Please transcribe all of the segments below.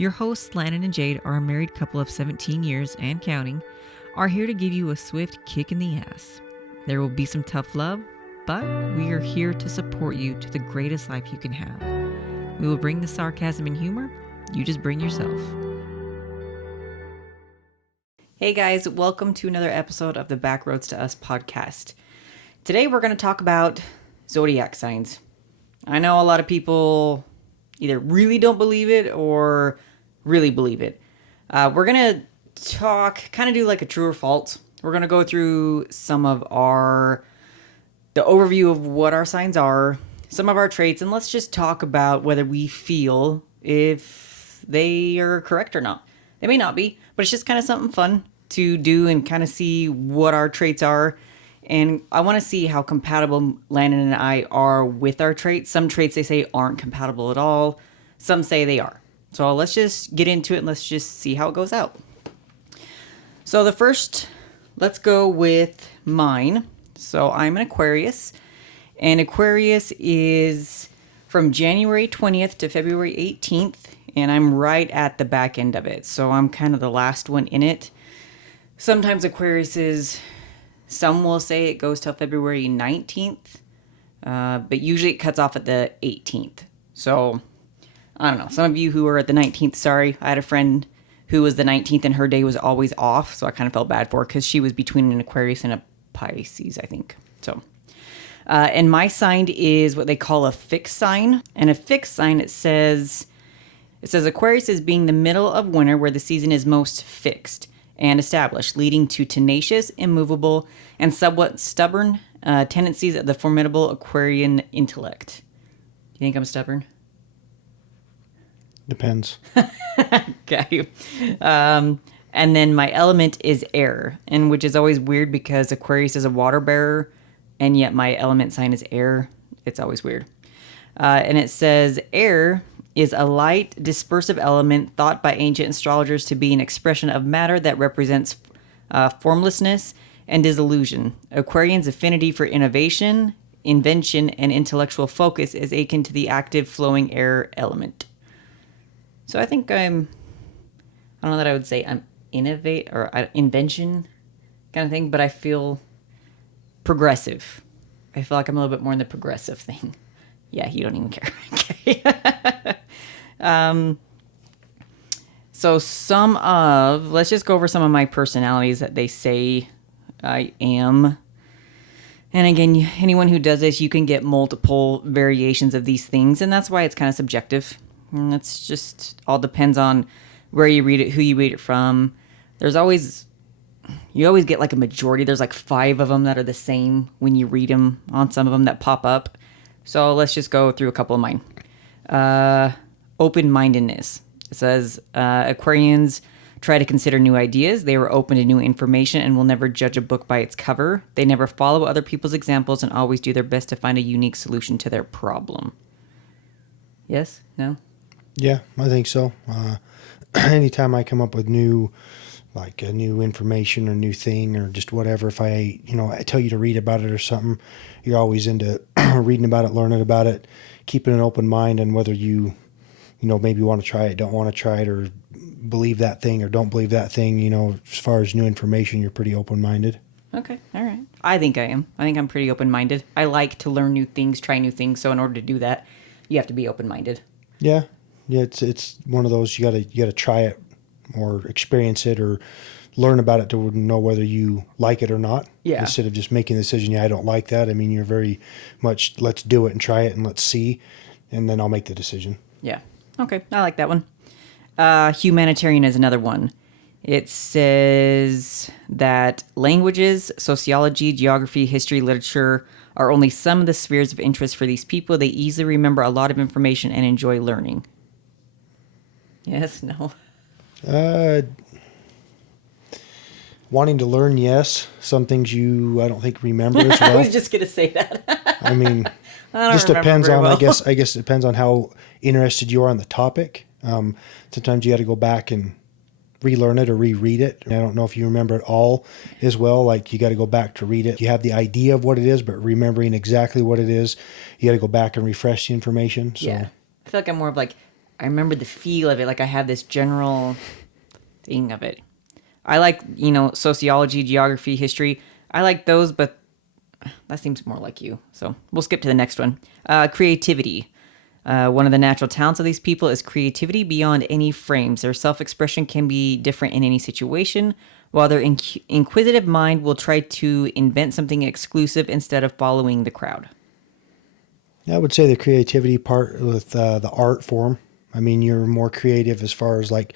Your hosts, Landon and Jade, are a married couple of 17 years and counting, are here to give you a swift kick in the ass. There will be some tough love, but we are here to support you to the greatest life you can have. We will bring the sarcasm and humor. You just bring yourself. Hey guys, welcome to another episode of the Backroads to Us podcast. Today we're going to talk about zodiac signs. I know a lot of people either really don't believe it or really believe it. We're going to kind of do like a true or false. We're going to go through some of the overview of what our signs are, some of our traits, and let's just talk about whether we feel if they are correct or not. They may not be, but it's just kind of something fun to do and kind of see what our traits are. And I want to see how compatible Landon and I are with our traits. Some traits they say aren't compatible at all. Some say they are. So let's just get into it and let's just see how it goes out. So let's go with mine. So I'm an Aquarius. And Aquarius is from January 20th to February 18th. And I'm right at the back end of it. So I'm kind of the last one in it. Sometimes some will say it goes till February 19th, but usually it cuts off at the 18th. So, I don't know. Some of you who are at the 19th, sorry. I had a friend who was the 19th and her day was always off, so I kind of felt bad for her because she was between an Aquarius and a Pisces, I think. So, and my sign is what they call a fixed sign. And a fixed sign, it says Aquarius is being the middle of winter where the season is most fixed and established, leading to tenacious, immovable, and somewhat stubborn tendencies of the formidable Aquarian intellect. Do you think I'm stubborn? Depends. Okay. And then my element is air, and which is always weird because Aquarius is a water bearer, and yet my element sign is air. It's always weird. And it says air is a light, dispersive element thought by ancient astrologers to be an expression of matter that represents formlessness and disillusion. Aquarians' affinity for innovation, invention, and intellectual focus is akin to the active, flowing air element. So I think I don't know that I would say I'm invention kind of thing, but I feel progressive. I feel like I'm a little bit more in the progressive thing. Yeah, you don't even care. Okay. So let's just go over some of my personalities that they say I am. And again, anyone who does this, you can get multiple variations of these things, and that's why it's kind of subjective. And that's just all depends on where you read it, who you read it from. You always get like a majority. There's like 5 of them that are the same when you read them on some of them that pop up. So let's just go through a couple of mine. Open-mindedness. It says Aquarians try to consider new ideas. They are open to new information and will never judge a book by its cover. They never follow other people's examples and always do their best to find a unique solution to their problem. Yes? No? Yeah, I think so. Anytime I come up with new information or new thing or just whatever, if I tell you to read about it or something, you're always into reading about it, learning about it, keeping an open mind on whether you maybe want to try it, don't want to try it, or believe that thing or don't believe that thing. As far as new information, you're pretty open-minded. Okay, all right. I think I am. I think I'm pretty open-minded. I like to learn new things, try new things. So in order to do that, you have to be open-minded. Yeah. It's one of those you gotta try it or experience it or learn about it to know whether you like it or not. Yeah. Instead of just making the decision, I don't like that. I mean, you're very much, let's do it and try it and let's see, and then I'll make the decision. Yeah. Okay, I like that one. Humanitarian is another one. It says that languages, sociology, geography, history, literature are only some of the spheres of interest for these people. They easily remember a lot of information and enjoy learning. Yes, no. Wanting to learn, yes. Some things I don't think remember as well. I was just going to say that. I mean, I just depends on, well. I guess it depends on how interested you are on the topic. Sometimes you got to go back and relearn it or reread it. I don't know if you remember it all as well. Like, you got to go back to read it. You have the idea of what it is, but remembering exactly what it is, you got to go back and refresh the information. So. Yeah. I feel like I'm more of like, I remember the feel of it. Like I have this general thing of it. I like, sociology, geography, history. I like those, but that seems more like you. So we'll skip to the next one. Creativity. One of the natural talents of these people is creativity beyond any frames. Their self-expression can be different in any situation, while their inquisitive mind will try to invent something exclusive instead of following the crowd. I would say the creativity part with the art form. I mean, you're more creative as far as like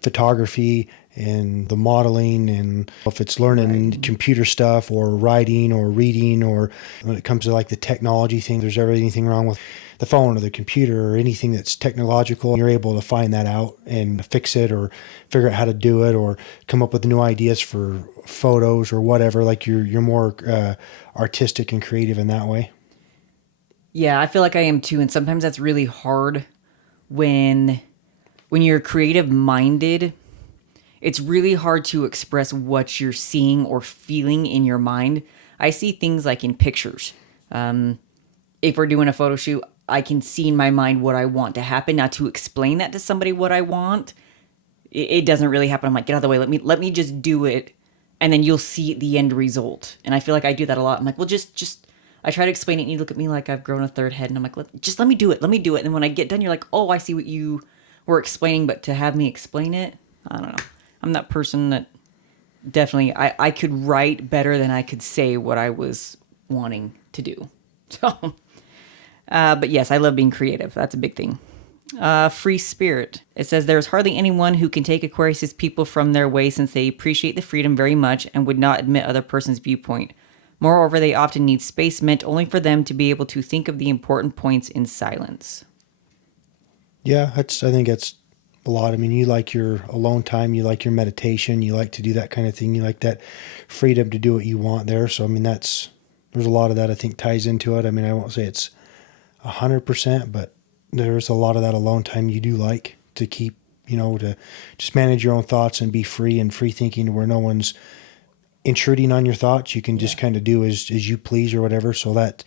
photography and the modeling, and if it's learning computer stuff or writing or reading, or when it comes to like the technology thing, there's ever anything wrong with the phone or the computer or anything that's technological, you're able to find that out and fix it or figure out how to do it or come up with new ideas for photos or whatever. Like you're more artistic and creative in that way. Yeah, I feel like I am too, and sometimes that's really hard when you're creative minded. It's really hard to express what you're seeing or feeling in your mind. I see things like in pictures. If we're doing a photo shoot, I can see in my mind what I want to happen. Now, to explain that to somebody what I want, it doesn't really happen. I'm like, get out of the way. Let me just do it, and then you'll see the end result. And I feel like I do that a lot. I'm like, well, just. I try to explain it, and you look at me like I've grown a third head, and I'm like, just let me do it. Let me do it. And when I get done, you're like, oh, I see what you were explaining, but to have me explain it, I don't know. I'm that person that definitely, I could write better than I could say what I was wanting to do. So, but yes, I love being creative. That's a big thing. Free spirit. It says there's hardly anyone who can take Aquarius' people from their way, since they appreciate the freedom very much and would not admit other person's viewpoint. Moreover, they often need space meant only for them to be able to think of the important points in silence. Yeah, I think that's a lot. I mean, you like your alone time, you like your meditation, you like to do that kind of thing. You like that freedom to do what you want there. So, I mean, there's a lot of that I think ties into it. I mean, I won't say it's 100%, but there's a lot of that alone time you do like to keep, to just manage your own thoughts and be free and free thinking where no one's intruding on your thoughts. You can just kind of do as you please or whatever. So that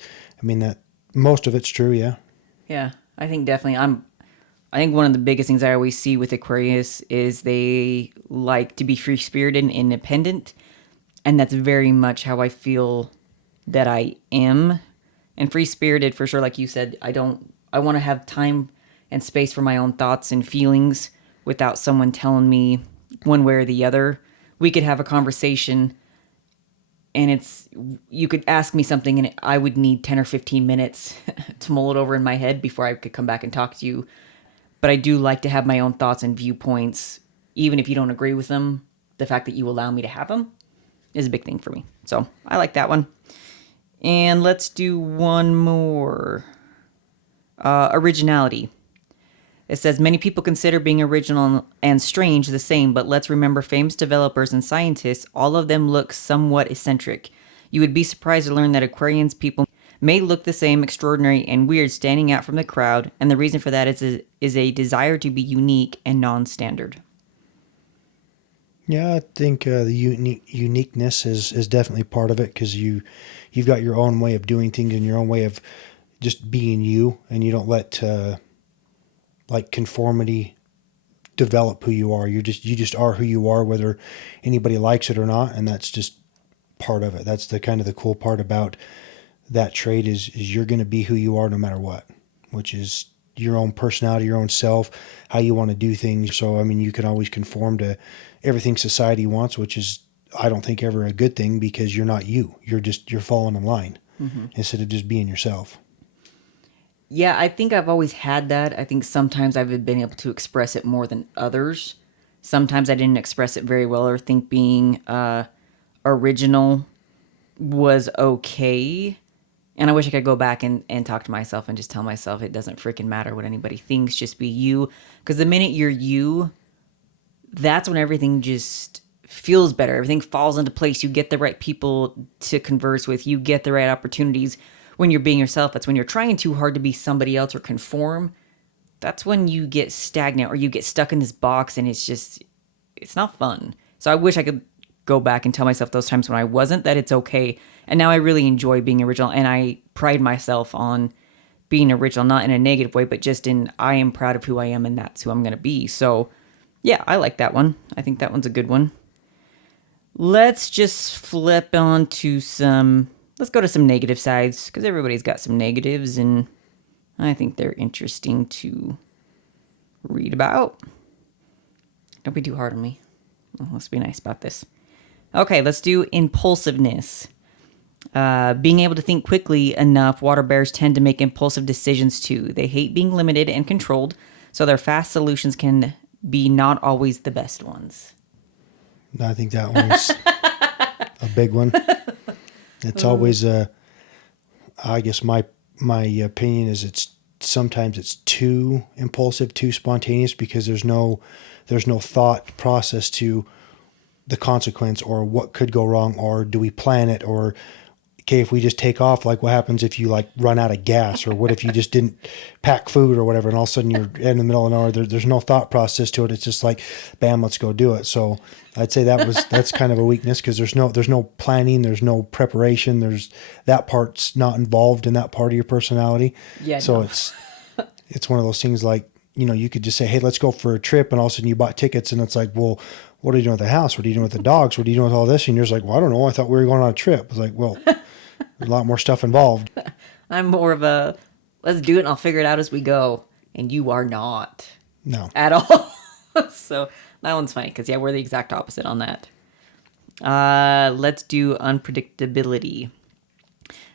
most of it's true. Yeah. Yeah, I think definitely. I think one of the biggest things I always see with Aquarius is they like to be free spirited and independent, and that's very much how I feel that I am. And free spirited for sure, like you said. I want to have time and space for my own thoughts and feelings without someone telling me one way or the other. We could have a conversation, and you could ask me something, and I would need 10 or 15 minutes to mull it over in my head before I could come back and talk to you. But I do like to have my own thoughts and viewpoints, even if you don't agree with them. The fact that you allow me to have them is a big thing for me. So I like that one. And let's do one more. Originality. It says many people consider being original and strange the same, but let's remember famous developers and scientists, all of them look somewhat eccentric. You would be surprised to learn that Aquarians people may look the same, extraordinary, and weird, standing out from the crowd, and the reason for that is a desire to be unique and non-standard. Yeah, I think the uniqueness is definitely part of it, because you've got your own way of doing things and your own way of just being you, and you don't let like conformity develop who you are. You just are who you are, whether anybody likes it or not, and that's just part of it. That's the kind of the cool part about that trait is you're going to be who you are no matter what, which is your own personality, your own self, how you want to do things. So, I mean, you can always conform to everything society wants, which is, I don't think, ever a good thing, because you're not you. You're falling in line instead of just being yourself. Yeah, I think I've always had that. I think sometimes I've been able to express it more than others. Sometimes I didn't express it very well, or think being original was okay. And I wish I could go back and talk to myself and just tell myself it doesn't freaking matter what anybody thinks, just be you. Because the minute you're you, that's when everything just feels better. Everything falls into place. You get the right people to converse with. You get the right opportunities when you're being yourself. That's when you're trying too hard to be somebody else or conform. That's when you get stagnant or you get stuck in this box, and it's not fun. So I wish I could go back and tell myself those times when I wasn't, that it's okay. And now I really enjoy being original, and I pride myself on being original, not in a negative way, but just in I am proud of who I am and that's who I'm going to be. So, yeah, I like that one. I think that one's a good one. Let's just flip on to let's go to some negative sides because everybody's got some negatives and I think they're interesting to read about. Don't be too hard on me. Let's be nice about this. Okay, let's do impulsiveness. Being able to think quickly enough, water bears tend to make impulsive decisions too. They hate being limited and controlled, so their fast solutions can be not always the best ones. I think that one's a big one. It's always I guess my opinion is sometimes it's too impulsive, too spontaneous because there's no thought process to the consequence or what could go wrong or do we plan it or okay, if we just take off, like what happens if you like run out of gas or what if you just didn't pack food or whatever and all of a sudden you're in the middle of nowhere, there's no thought process to it. It's just like, bam, let's go do it. So I'd say that's kind of a weakness because there's no planning, there's no preparation, there's that part's not involved in that part of your personality. Yeah. So no. it's one of those things like, you could just say, hey, let's go for a trip. And all of a sudden you bought tickets and it's like, well, what are you doing with the house? What are you doing with the dogs? What are you doing with all this? And you're just like, well, I don't know. I thought we were going on a trip. It's like, well, there's a lot more stuff involved. I'm more of a, let's do it and I'll figure it out as we go. And you are not. No. At all. So that one's funny because, yeah, we're the exact opposite on that. Let's do unpredictability.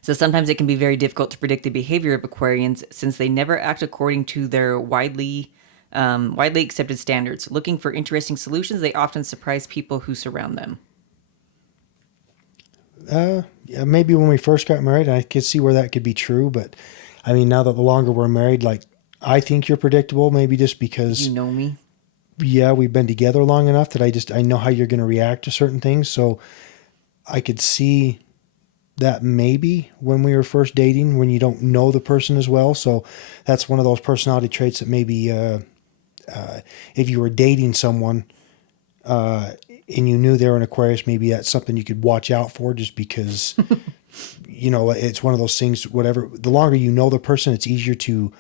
So sometimes it can be very difficult to predict the behavior of Aquarians since they never act according to their widely accepted standards. Looking for interesting solutions, they often surprise people who surround them. Yeah, maybe when we first got married, I could see where that could be true. But I mean, now that the longer we're married, like I think you're predictable, maybe just because you know me. Yeah, we've been together long enough that I know how you're going to react to certain things. So I could see that maybe when we were first dating, when you don't know the person as well. So that's one of those personality traits that maybe if you were dating someone and you knew they were an Aquarius, maybe that's something you could watch out for just because, it's one of those things, whatever. The longer you know the person, it's easier to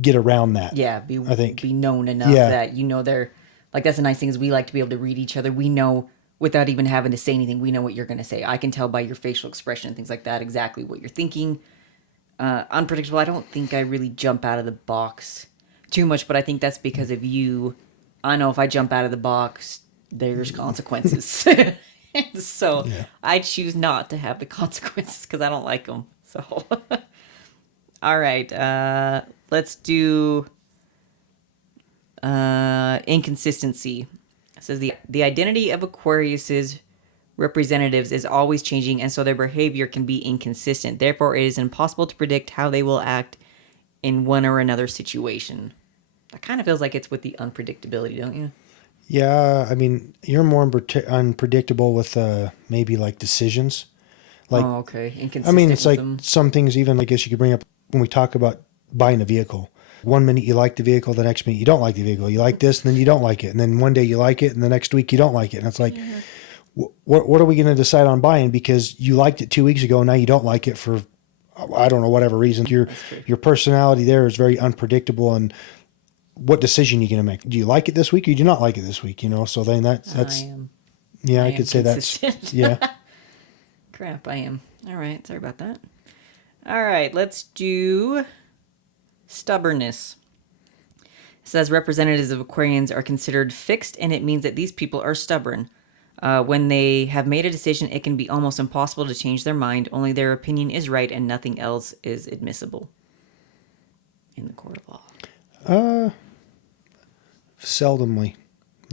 get around that. Yeah, I think be known enough that they're like, that's the nice thing is we like to be able to read each other. We know without even having to say anything, we know what you're going to say. I can tell by your facial expression and things like that exactly what you're thinking. Unpredictable. I don't think I really jump out of the box too much, but I think that's because of you. I know if I jump out of the box, there's consequences. So yeah. I choose not to have the consequences because I don't like them. So, all right. Let's do inconsistency. It says the identity of Aquarius's representatives is always changing, and so their behavior can be inconsistent. Therefore, it is impossible to predict how they will act in one or another situation. That kind of feels like it's with the unpredictability, don't you? Yeah, I mean, you're more unpredictable with maybe like decisions. Like, oh, okay. Inconsistent. I mean, it's like them. Some things even, I guess you could bring up when we talk about buying a vehicle. One minute you like the vehicle, the next minute you don't like the vehicle. You like this, and then you don't like it. And then one day you like it, and the next week you don't like it. And it's like, what are we going to decide on buying? Because you liked it 2 weeks ago, and now you don't like it for, I don't know, whatever reason. Your personality there is very unpredictable, and what decision you're going to make. Do you like it this week or do you not like it this week? So then that's I could say consistent. That's, yeah. Crap, I am. All right. Sorry about that. All right. Let's do stubbornness. It says representatives of Aquarians are considered fixed, and it means that these people are stubborn. When they have made a decision, it can be almost impossible to change their mind. Only their opinion is right and nothing else is admissible in the court of law. Seldomly.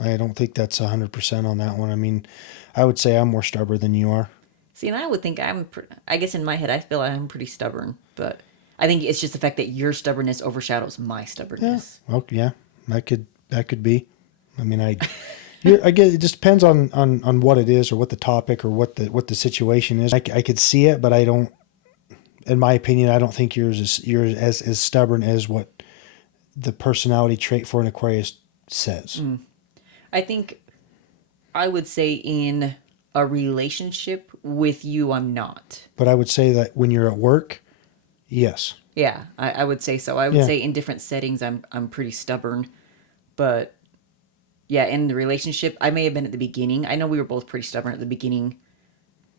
I don't think that's 100% on that one. I mean, I would say I'm more stubborn than you are. See, and I would think I guess in my head, I feel like I'm pretty stubborn, but I think it's just the fact that your stubbornness overshadows my stubbornness. Yeah. Well, yeah, that could be. I mean, I guess it just depends on what it is or what the topic or what the situation is. I could see it, but I don't, in my opinion, I don't think you're as stubborn as what the personality trait for an Aquarius says. I think I would say in a relationship with you, I'm not. But I would say that when you're at work, yes. Yeah, I would say so. I would Yeah. say in different settings, I'm pretty stubborn, but yeah, in the relationship, I may have been at the beginning. I know we were both pretty stubborn at the beginning,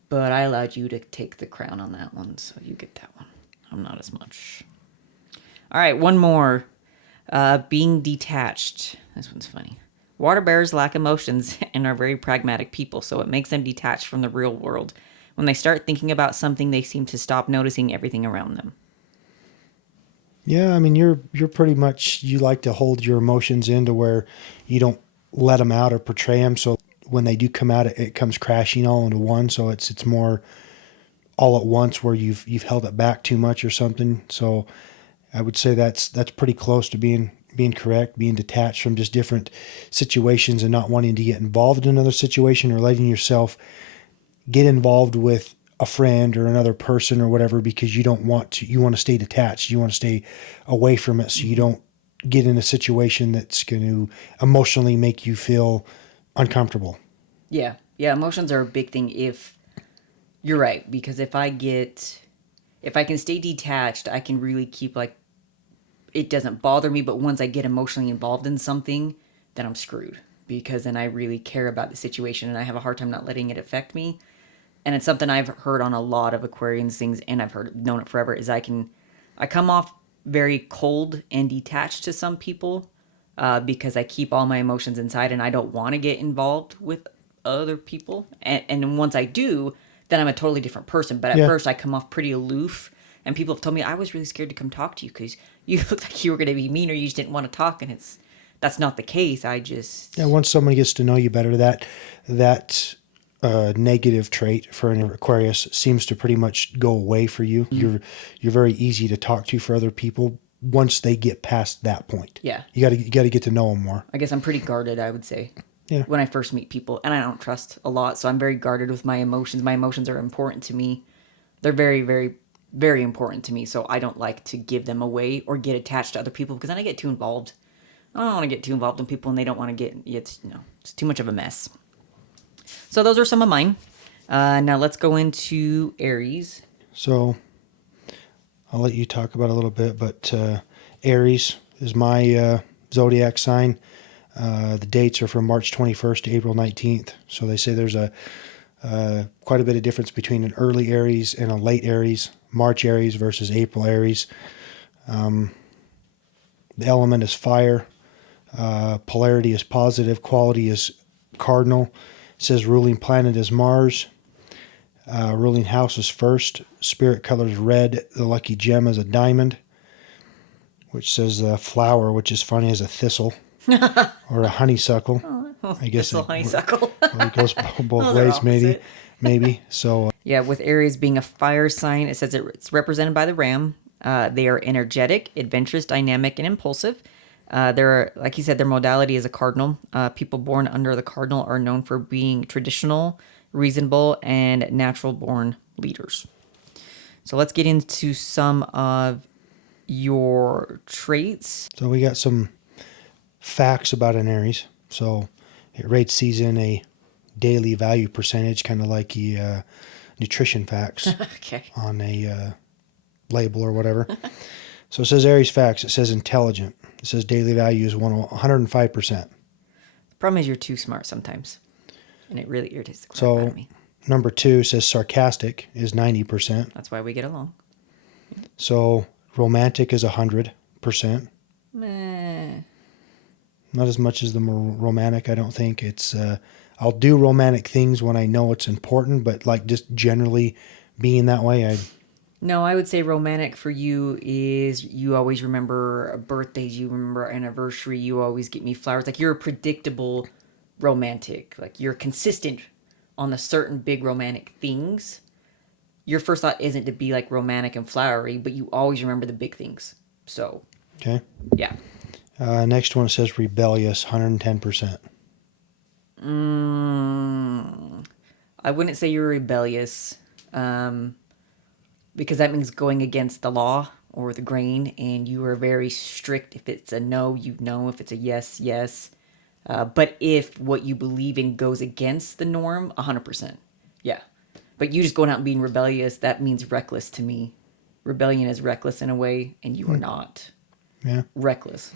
but I allowed you to take the crown on that one, so you get that one. I'm not as much. All right, one more. Being detached. This one's funny. Water bears lack emotions and are very pragmatic people, so it makes them detached from the real world. When they start thinking about something, they seem to stop noticing everything around them. Yeah, I mean, you're pretty much, you like to hold your emotions in to where you don't let them out or portray them. So when they do come out, it comes crashing all into one. So it's more all at once where you've held it back too much or something. So I would say that's pretty close to being correct, being detached from just different situations and not wanting to get involved in another situation or letting yourself get involved with a friend or another person or whatever because you want to stay detached. You want to stay away from it so you don't get in a situation that's going to emotionally make you feel uncomfortable. Yeah, yeah, emotions are a big thing. If you're right, because if I can stay detached, I can really keep like it doesn't bother me. But once I get emotionally involved in something, then I'm screwed because then I really care about the situation and I have a hard time not letting it affect me. And it's something I've heard on a lot of Aquarians things, and known it forever. Is I come off very cold and detached to some people because I keep all my emotions inside and I don't want to get involved with other people. And then once I do, then I'm a totally different person. But at Yeah. first, I come off pretty aloof, and people have told me I was really scared to come talk to you because you looked like you were going to be mean or you just didn't want to talk, and that's not the case. I just Yeah. Once someone gets to know you better, that negative trait for an Aquarius seems to pretty much go away for you. You're very easy to talk to for other people once they get past that point. yeah. You got to get to know them more. I guess I'm pretty guarded, I would say. Yeah. When I first meet people, and I don't trust a lot, so I'm very guarded with my emotions. My emotions are important to me. They're very, very, very important to me, so I don't like to give them away or get attached to other people because then I get too involved. I don't want to get too involved in people, and they don't want to get it's too much of a mess. So those are some of mine. Now let's go into Aries. So I'll let you talk about it a little bit, but Aries is my zodiac sign. The dates are from March 21st to April 19th. So they say there's quite a bit of difference between an early Aries and a late Aries. March Aries versus April Aries. The element is fire. Polarity is positive. Quality is cardinal. It says ruling planet is Mars. Ruling house is first. Spirit color is red. The lucky gem is a diamond, which says flower, which is funny, is a thistle or a honeysuckle. I guess Thistle, honeysuckle. it goes both Those are ways, maybe. opposite. So Yeah, with Aries being a fire sign, it says it's represented by the ram. They are energetic, adventurous, dynamic, and impulsive. They're, like you said, their modality is a cardinal. People born under the cardinal are known for being traditional, reasonable, and natural-born leaders. So let's get into some of your traits. So we got some facts about an Aries. So it rates these in a daily value percentage, kind of like the nutrition facts Okay. on a label or whatever. So it says Aries facts. It says intelligent. It says daily value is 105%. The problem is you're too smart sometimes, and it really irritates the crap out So of me. number 2 says sarcastic is 90%. That's why we get along. So romantic is 100%. Meh. Not as much as the romantic, I don't think. It's I'll do romantic things when I know it's important, but like just generally being that way, No, I would say romantic for you is you always remember birthdays, you remember anniversary, you always get me flowers. Like you're a predictable romantic. Like you're consistent on the certain big romantic things. Your first thought isn't to be like romantic and flowery, but you always remember the big things. So, okay. yeah. Next one says rebellious, 110%. I wouldn't say you're rebellious. Because that means going against the law or the grain, and you are very strict. If it's a no, you know. If it's a yes, yes. But if what you believe in goes against the norm, 100%. Yeah. But you just going out and being rebellious, that means reckless to me. rebellion is reckless in a way, and you are not Yeah. reckless.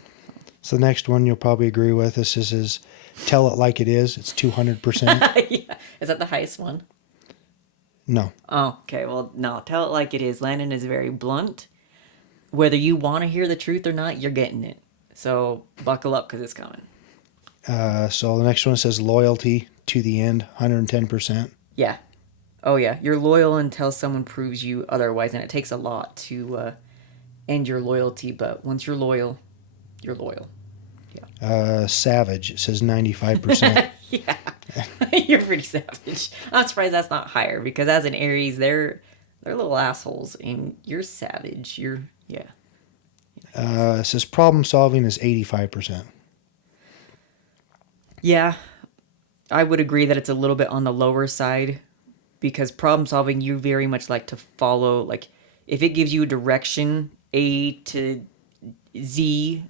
So the next one you'll probably agree with. This is tell it like it is. It's 200%. Yeah. Is that the highest one? No. Oh, okay. Well, no. Tell it like it is. Landon is very blunt. Whether you want to hear the truth or not, you're getting it. So buckle up because it's coming. So the next one says loyalty to the end, 110%. Yeah. Oh, yeah. You're loyal until someone proves you otherwise, and it takes a lot to end your loyalty. But once you're loyal, you're loyal. Savage, it says 95%. Yeah. You're pretty savage. I'm surprised that's not higher because as an Aries, they're little assholes, and you're savage. Yeah. It says problem solving is 85%. Yeah. I would agree that it's a little bit on the lower side because problem solving, you very much like to follow, like, if it gives you a direction, A to Z,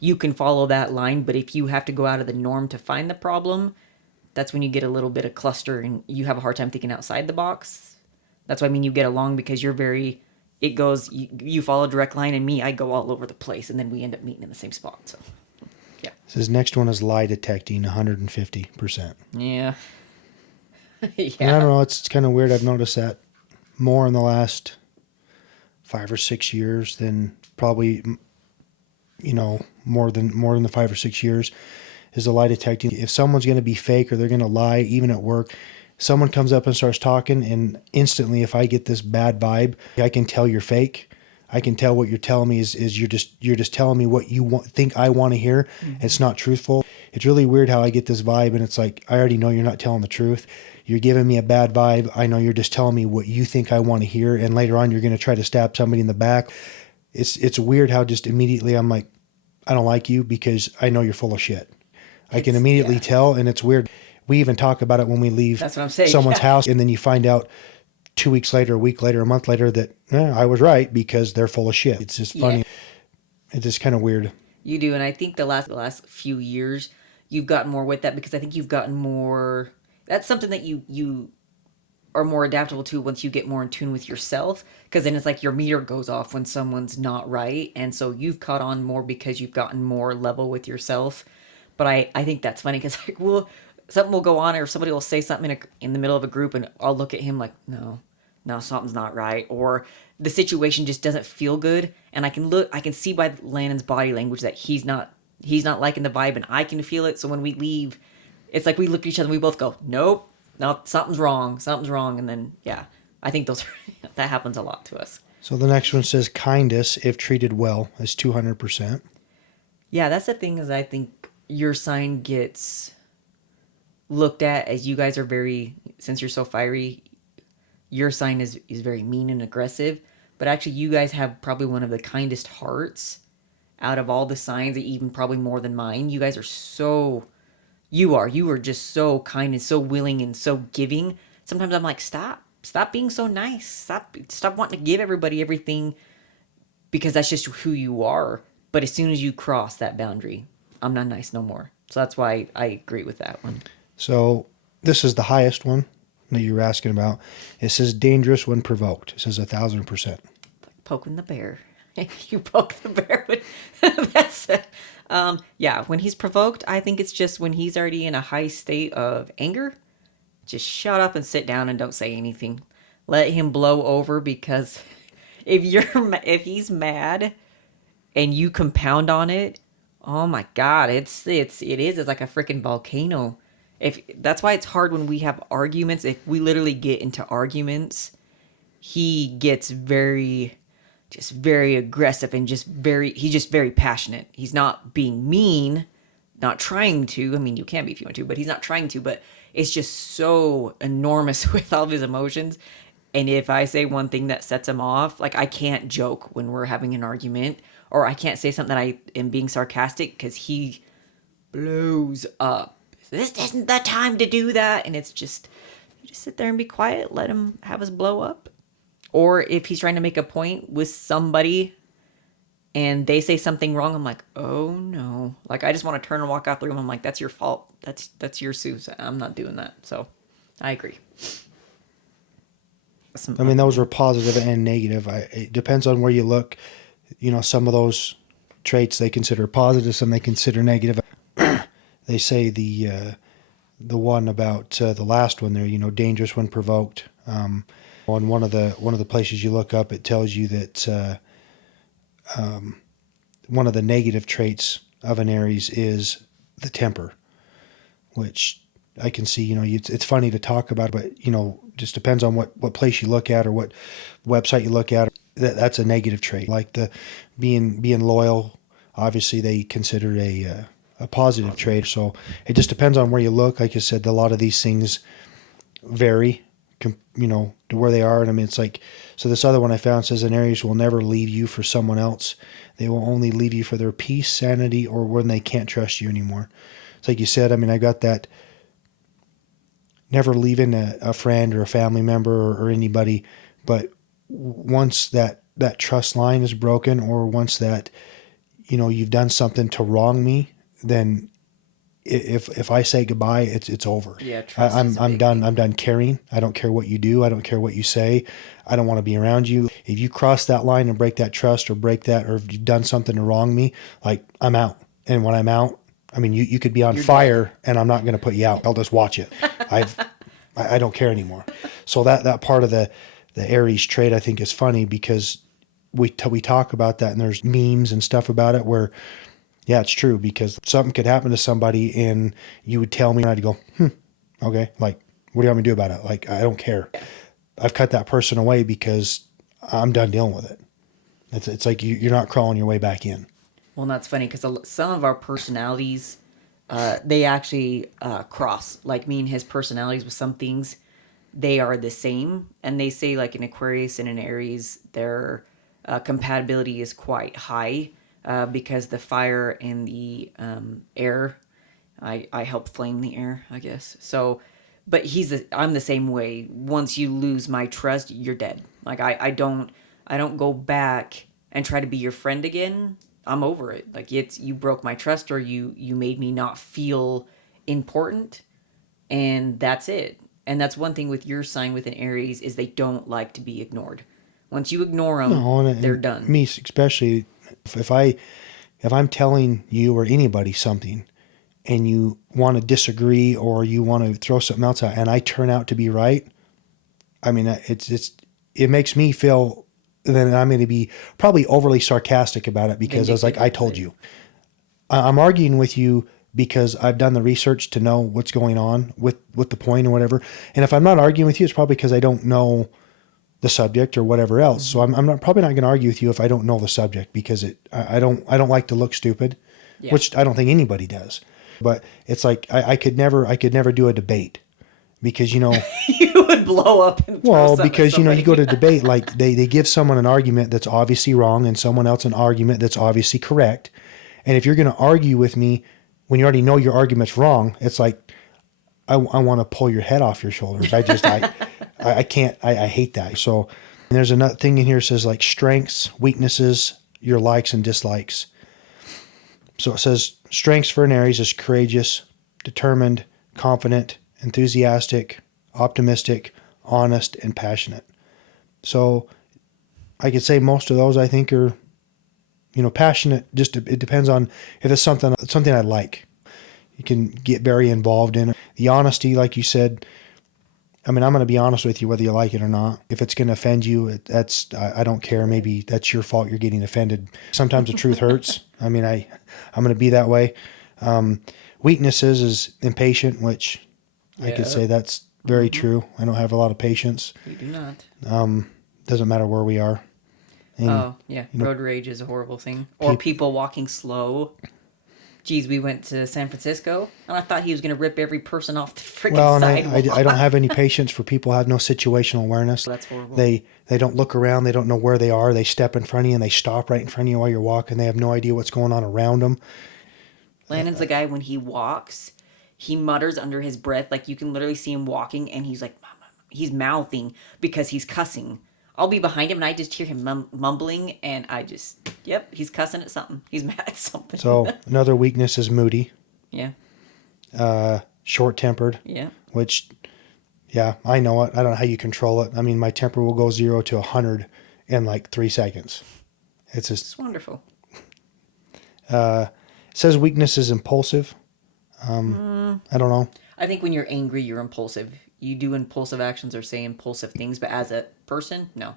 you can follow that line. But if you have to go out of the norm to find the problem, that's when you get a little bit of cluster and you have a hard time thinking outside the box. That's what I mean. You get along because you follow a direct line, and me, I go all over the place, and then we end up meeting in the same spot. So, yeah. It says next one is lie detecting, 150%. Yeah. And I don't know, it's kind of weird. I've noticed that more in the last 5 or 6 years than probably, more than the 5 or 6 years is the lie detecting. If someone's going to be fake or they're going to lie, even at work, someone comes up and starts talking, and instantly, if I get this bad vibe, I can tell you're fake. I can tell what you're telling me is you're just telling me what you think I want to hear. Mm-hmm. It's not truthful. It's really weird how I get this vibe, and it's like I already know you're not telling the truth. You're giving me a bad vibe. I know you're just telling me what you think I want to hear, and later on you're going to try to stab somebody in the back. It's weird how just immediately I'm like, I don't like you because I know you're full of shit. I can immediately tell, and it's weird. We even talk about it when we leave someone's house, and then you find out 2 weeks later, a week later, a month later that I was right because they're full of shit. It's just funny. It's just kind of weird. You do, and I think the last few years you've gotten more with that because I think you've gotten more. That's something that you are more adaptable to once you get more in tune with yourself, because then it's like your meter goes off when someone's not right, and so you've caught on more because you've gotten more level with yourself. But I think that's funny because like, something will go on or somebody will say something in the middle of a group, and I'll look at him like, no, something's not right, or the situation just doesn't feel good, and I can see by Landon's body language that he's not liking the vibe, and I can feel it. So when we leave, it's like we look at each other and we both go, nope, no, something's wrong, and then I think that happens a lot to us. So the next one says kindness, if treated well, is 200%. Yeah, that's the thing, is I think your sign gets looked at as you guys are since you're so fiery, your sign is very mean and aggressive, but actually you guys have probably one of the kindest hearts out of all the signs, even probably more than mine. You guys are you are just so kind and so willing and so giving. Sometimes I'm like, stop being so nice. Stop wanting to give everybody everything because that's just who you are. But as soon as you cross that boundary, I'm not nice no more. So that's why I agree with that one. So this is the highest one that you were asking about. It says dangerous when provoked. It says 1,000%. Poking the bear. You poke the bear. That's when he's provoked, I think it's just when he's already in a high state of anger. Just shut up and sit down and don't say anything. Let him blow over, because if he's mad and you compound on it, oh my God, it is like a freaking volcano. That's why it's hard when we have arguments. If we literally get into arguments, he gets very aggressive and he's just very passionate. He's not being mean, not trying to. I mean, you can be if you want to, but he's not trying to. But it's just so enormous with all of his emotions. And if I say one thing that sets him off, like I can't joke when we're having an argument, or I can't say something that I am being sarcastic because he blows up. This isn't the time to do that. And it's just, you just sit there and be quiet, let him have his blow up. Or if he's trying to make a point with somebody and they say something wrong, I'm like, oh no. Like I just want to turn and walk out the room. I'm like, that's your fault. That's your Sue. I'm not doing that. So I agree. Some, I mean, those are positive and negative. It depends on where you look. You know, some of those traits they consider positive, some they consider negative. They say the one about the last one there, you know, dangerous when provoked. On one of the places you look up, it tells you that one of the negative traits of an Aries is the temper, which I can see. You know, it's funny to talk about, but you know, just depends on what place you look at or what website you look at. That's a negative trait. Like the being loyal, obviously they consider a positive trait. So it just depends on where you look. Like I said, a lot of these things vary, you know, to where they are. And I mean, it's like, so this other one I found says an Aries will never leave you for someone else. They will only leave you for their peace, sanity, or when they can't trust you anymore. It's like you said, I mean, I got that never leaving a friend or a family member or anybody, but once that trust line is broken, or once that, you know, you've done something to wrong me, then if I say goodbye, it's over. Yeah, trust is a I'm big done. thing. I'm done caring. I don't care what you do. I don't care what you say. I don't want to be around you. If you cross that line and break that trust or break that, or if you've done something to wrong me, like I'm out. And when I'm out, I mean, you could be on You're fire and I'm not going to put you out. I'll just watch it. I don't care anymore. So that part of the Aries trait, I think, is funny because we talk about that and there's memes and stuff about it where, yeah, it's true, because something could happen to somebody and you would tell me and I'd go, okay, like, what do you want me to do about it? Like, I don't care. I've cut that person away because I'm done dealing with it. It's like you're not crawling your way back in. Well, and that's funny because some of our personalities, they actually cross. Like me and his personalities with some things, they are the same. And they say like an Aquarius and an Aries, their compatibility is quite high because the fire and the air, I help flame the air, I guess. So, but I'm the same way. Once you lose my trust, you're dead. Like I don't go back and try to be your friend again. I'm over it. Like you broke my trust, or you made me not feel important, and that's it. And that's one thing with your sign with an Aries is they don't like to be ignored. Once you ignore them, No, they're and done. me especially, if I'm telling you or anybody something and you want to disagree or you want to throw something else out and I turn out to be right, I mean, it makes me feel that I'm going to be probably overly sarcastic about it because I was like, I told you. I'm arguing with you because I've done the research to know what's going on with the point or whatever. And if I'm not arguing with you, it's probably because I don't know the subject or whatever else. So I'm probably not going to argue with you if I don't know the subject, because I don't like to look stupid, Yeah. which I don't think anybody does. But it's like I could never do a debate because, you know, You would blow up and throw well, something at because, you know, you somebody. go to debate, like they give someone an argument that's obviously wrong and someone else an argument that's obviously correct. And if you're going to argue with me when you already know your argument's wrong, it's like, I want to pull your head off your shoulders. I can't, I hate that. So and there's another thing in here that says like strengths, weaknesses, your likes and dislikes. So it says strengths for an Aries is courageous, determined, confident, enthusiastic, optimistic, honest, and passionate. So I could say most of those I think are, you know, passionate. Just it depends on if it's something I like. You can get very involved in it. The honesty, like you said, I mean, I'm going to be honest with you whether you like it or not. If it's going to offend you, I don't care. Maybe that's your fault. You're getting offended. Sometimes the truth hurts. I mean, I'm going to be that way. Weaknesses is impatient, which I could say that's very true. I don't have a lot of patience. You do not. Doesn't matter where we are. And, Oh, yeah. Road rage is a horrible thing. Or people walking slow. Geez, we went to San Francisco, and I thought he was going to rip every person off the freaking well, and sidewalk. I don't have any patience for people who have no situational awareness. That's horrible. They don't look around. They don't know where they are. They step in front of you and they stop right in front of you while you're walking. They have no idea what's going on around them. Landon's the guy, when he walks, he mutters under his breath. Like, you can literally see him walking, and he's like, he's mouthing because he's cussing. I'll be behind him, and I just hear him mumbling, and I just, yep, he's cussing at something. He's mad at something. So another weakness is moody. Yeah. Short-tempered. Yeah. Which, Yeah, I know it. I don't know how you control it. I mean, my temper will go 0 to 100 in like 3 seconds. It's just, It's wonderful. it says weakness is impulsive. I don't know. I think when you're angry, you're impulsive. You do impulsive actions or say impulsive things, but as a person, no.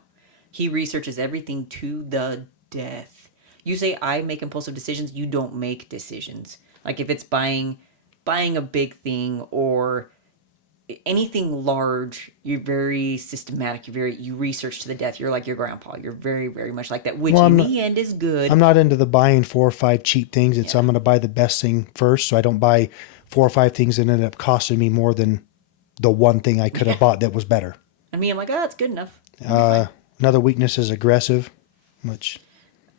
He researches everything to the death. You say I make impulsive decisions, you don't make decisions. Like if it's buying a big thing or anything large, you're very systematic. You research to the death. You're like your grandpa. You're very, very much like that, which Well, in the end is good. I'm not into the buying 4 or 5 cheap things. It's Yeah. I'm going to buy the best thing first, so I don't buy 4 or 5 things that end up costing me more than the one thing I could have bought that was better. And me, I'm like, oh, that's good enough. Another weakness is aggressive, which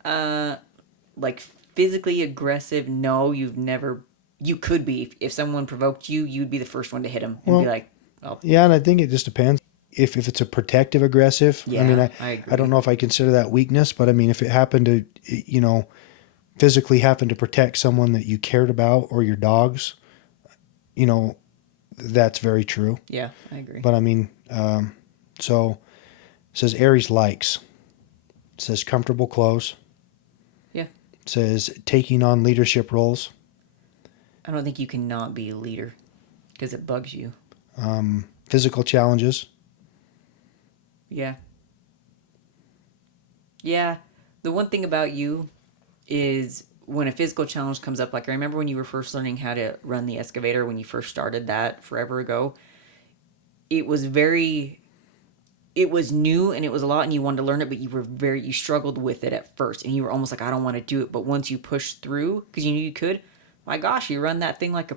Like physically aggressive, no, you've never. You could be. If someone provoked you, you'd be the first one to hit them and Well, be like, oh, yeah, and I think it just depends. If it's a protective aggressive, I mean, Yeah, I agree. I don't know if I consider that weakness, but I mean, if it happened to, physically happen to protect someone that you cared about or your dogs, that's very true. yeah, I agree. But I mean, so it says Aries likes. It says comfortable clothes. Yeah. It says taking on leadership roles. I don't think you can not be a leader because it bugs you. Physical challenges. Yeah. Yeah. The one thing about you is when a physical challenge comes up, like I remember when you were first learning how to run the excavator when you first started that forever ago, it was new and it was a lot and you wanted to learn it, but you struggled with it at first and you were almost like, I don't want to do it. But once you pushed through, because you knew you could, my gosh, you run that thing like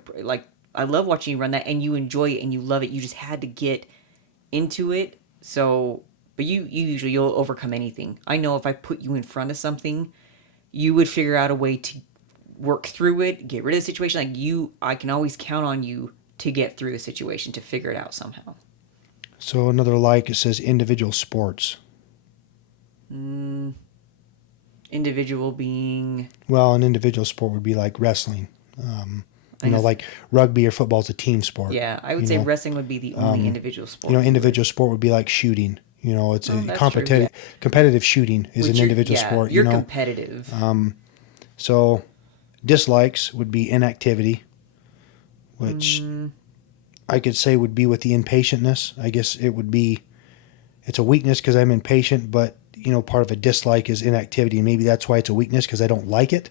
I love watching you run that and you enjoy it and you love it. You just had to get into it. So, but you'll overcome anything. I know if I put you in front of something, you would figure out a way to work through it, get rid of the situation. I can always count on you to get through the situation, to figure it out somehow. So another like, it says individual sports. Individual being, Well, an individual sport would be like wrestling. Like rugby or football is a team sport. yeah, I would say wrestling would be the only individual sport. Individual sport would be like shooting. It's a that's competitive true, yeah. competitive shooting is an individual sport. You're competitive. So dislikes would be inactivity, which I could say would be with the impatientness. I guess it's a weakness because I'm impatient, but part of a dislike is inactivity. And maybe that's why it's a weakness because I don't like it.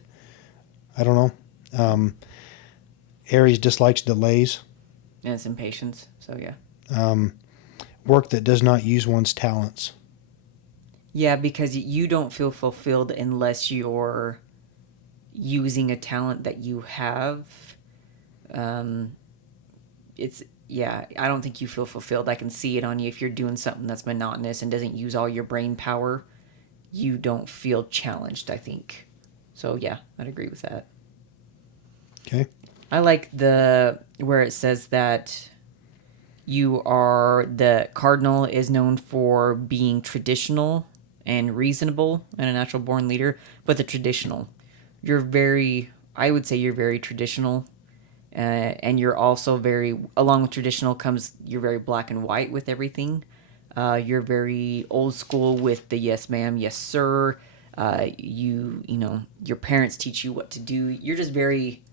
I don't know. Aries dislikes delays. And it's impatience. So yeah. Work that does not use one's talents. Yeah, because you don't feel fulfilled unless you're using a talent that you have. I don't think you feel fulfilled. I can see it on you if you're doing something that's monotonous and doesn't use all your brain power. You don't feel challenged, I think. So yeah, I'd agree with that. Okay. I like where it says that the cardinal is known for being traditional and reasonable and a natural born leader, but the traditional. I would say you're very traditional. And you're also along with traditional you're very black and white with everything. You're very old school with the yes ma'am, yes sir. Your parents teach you what to do. You're just very,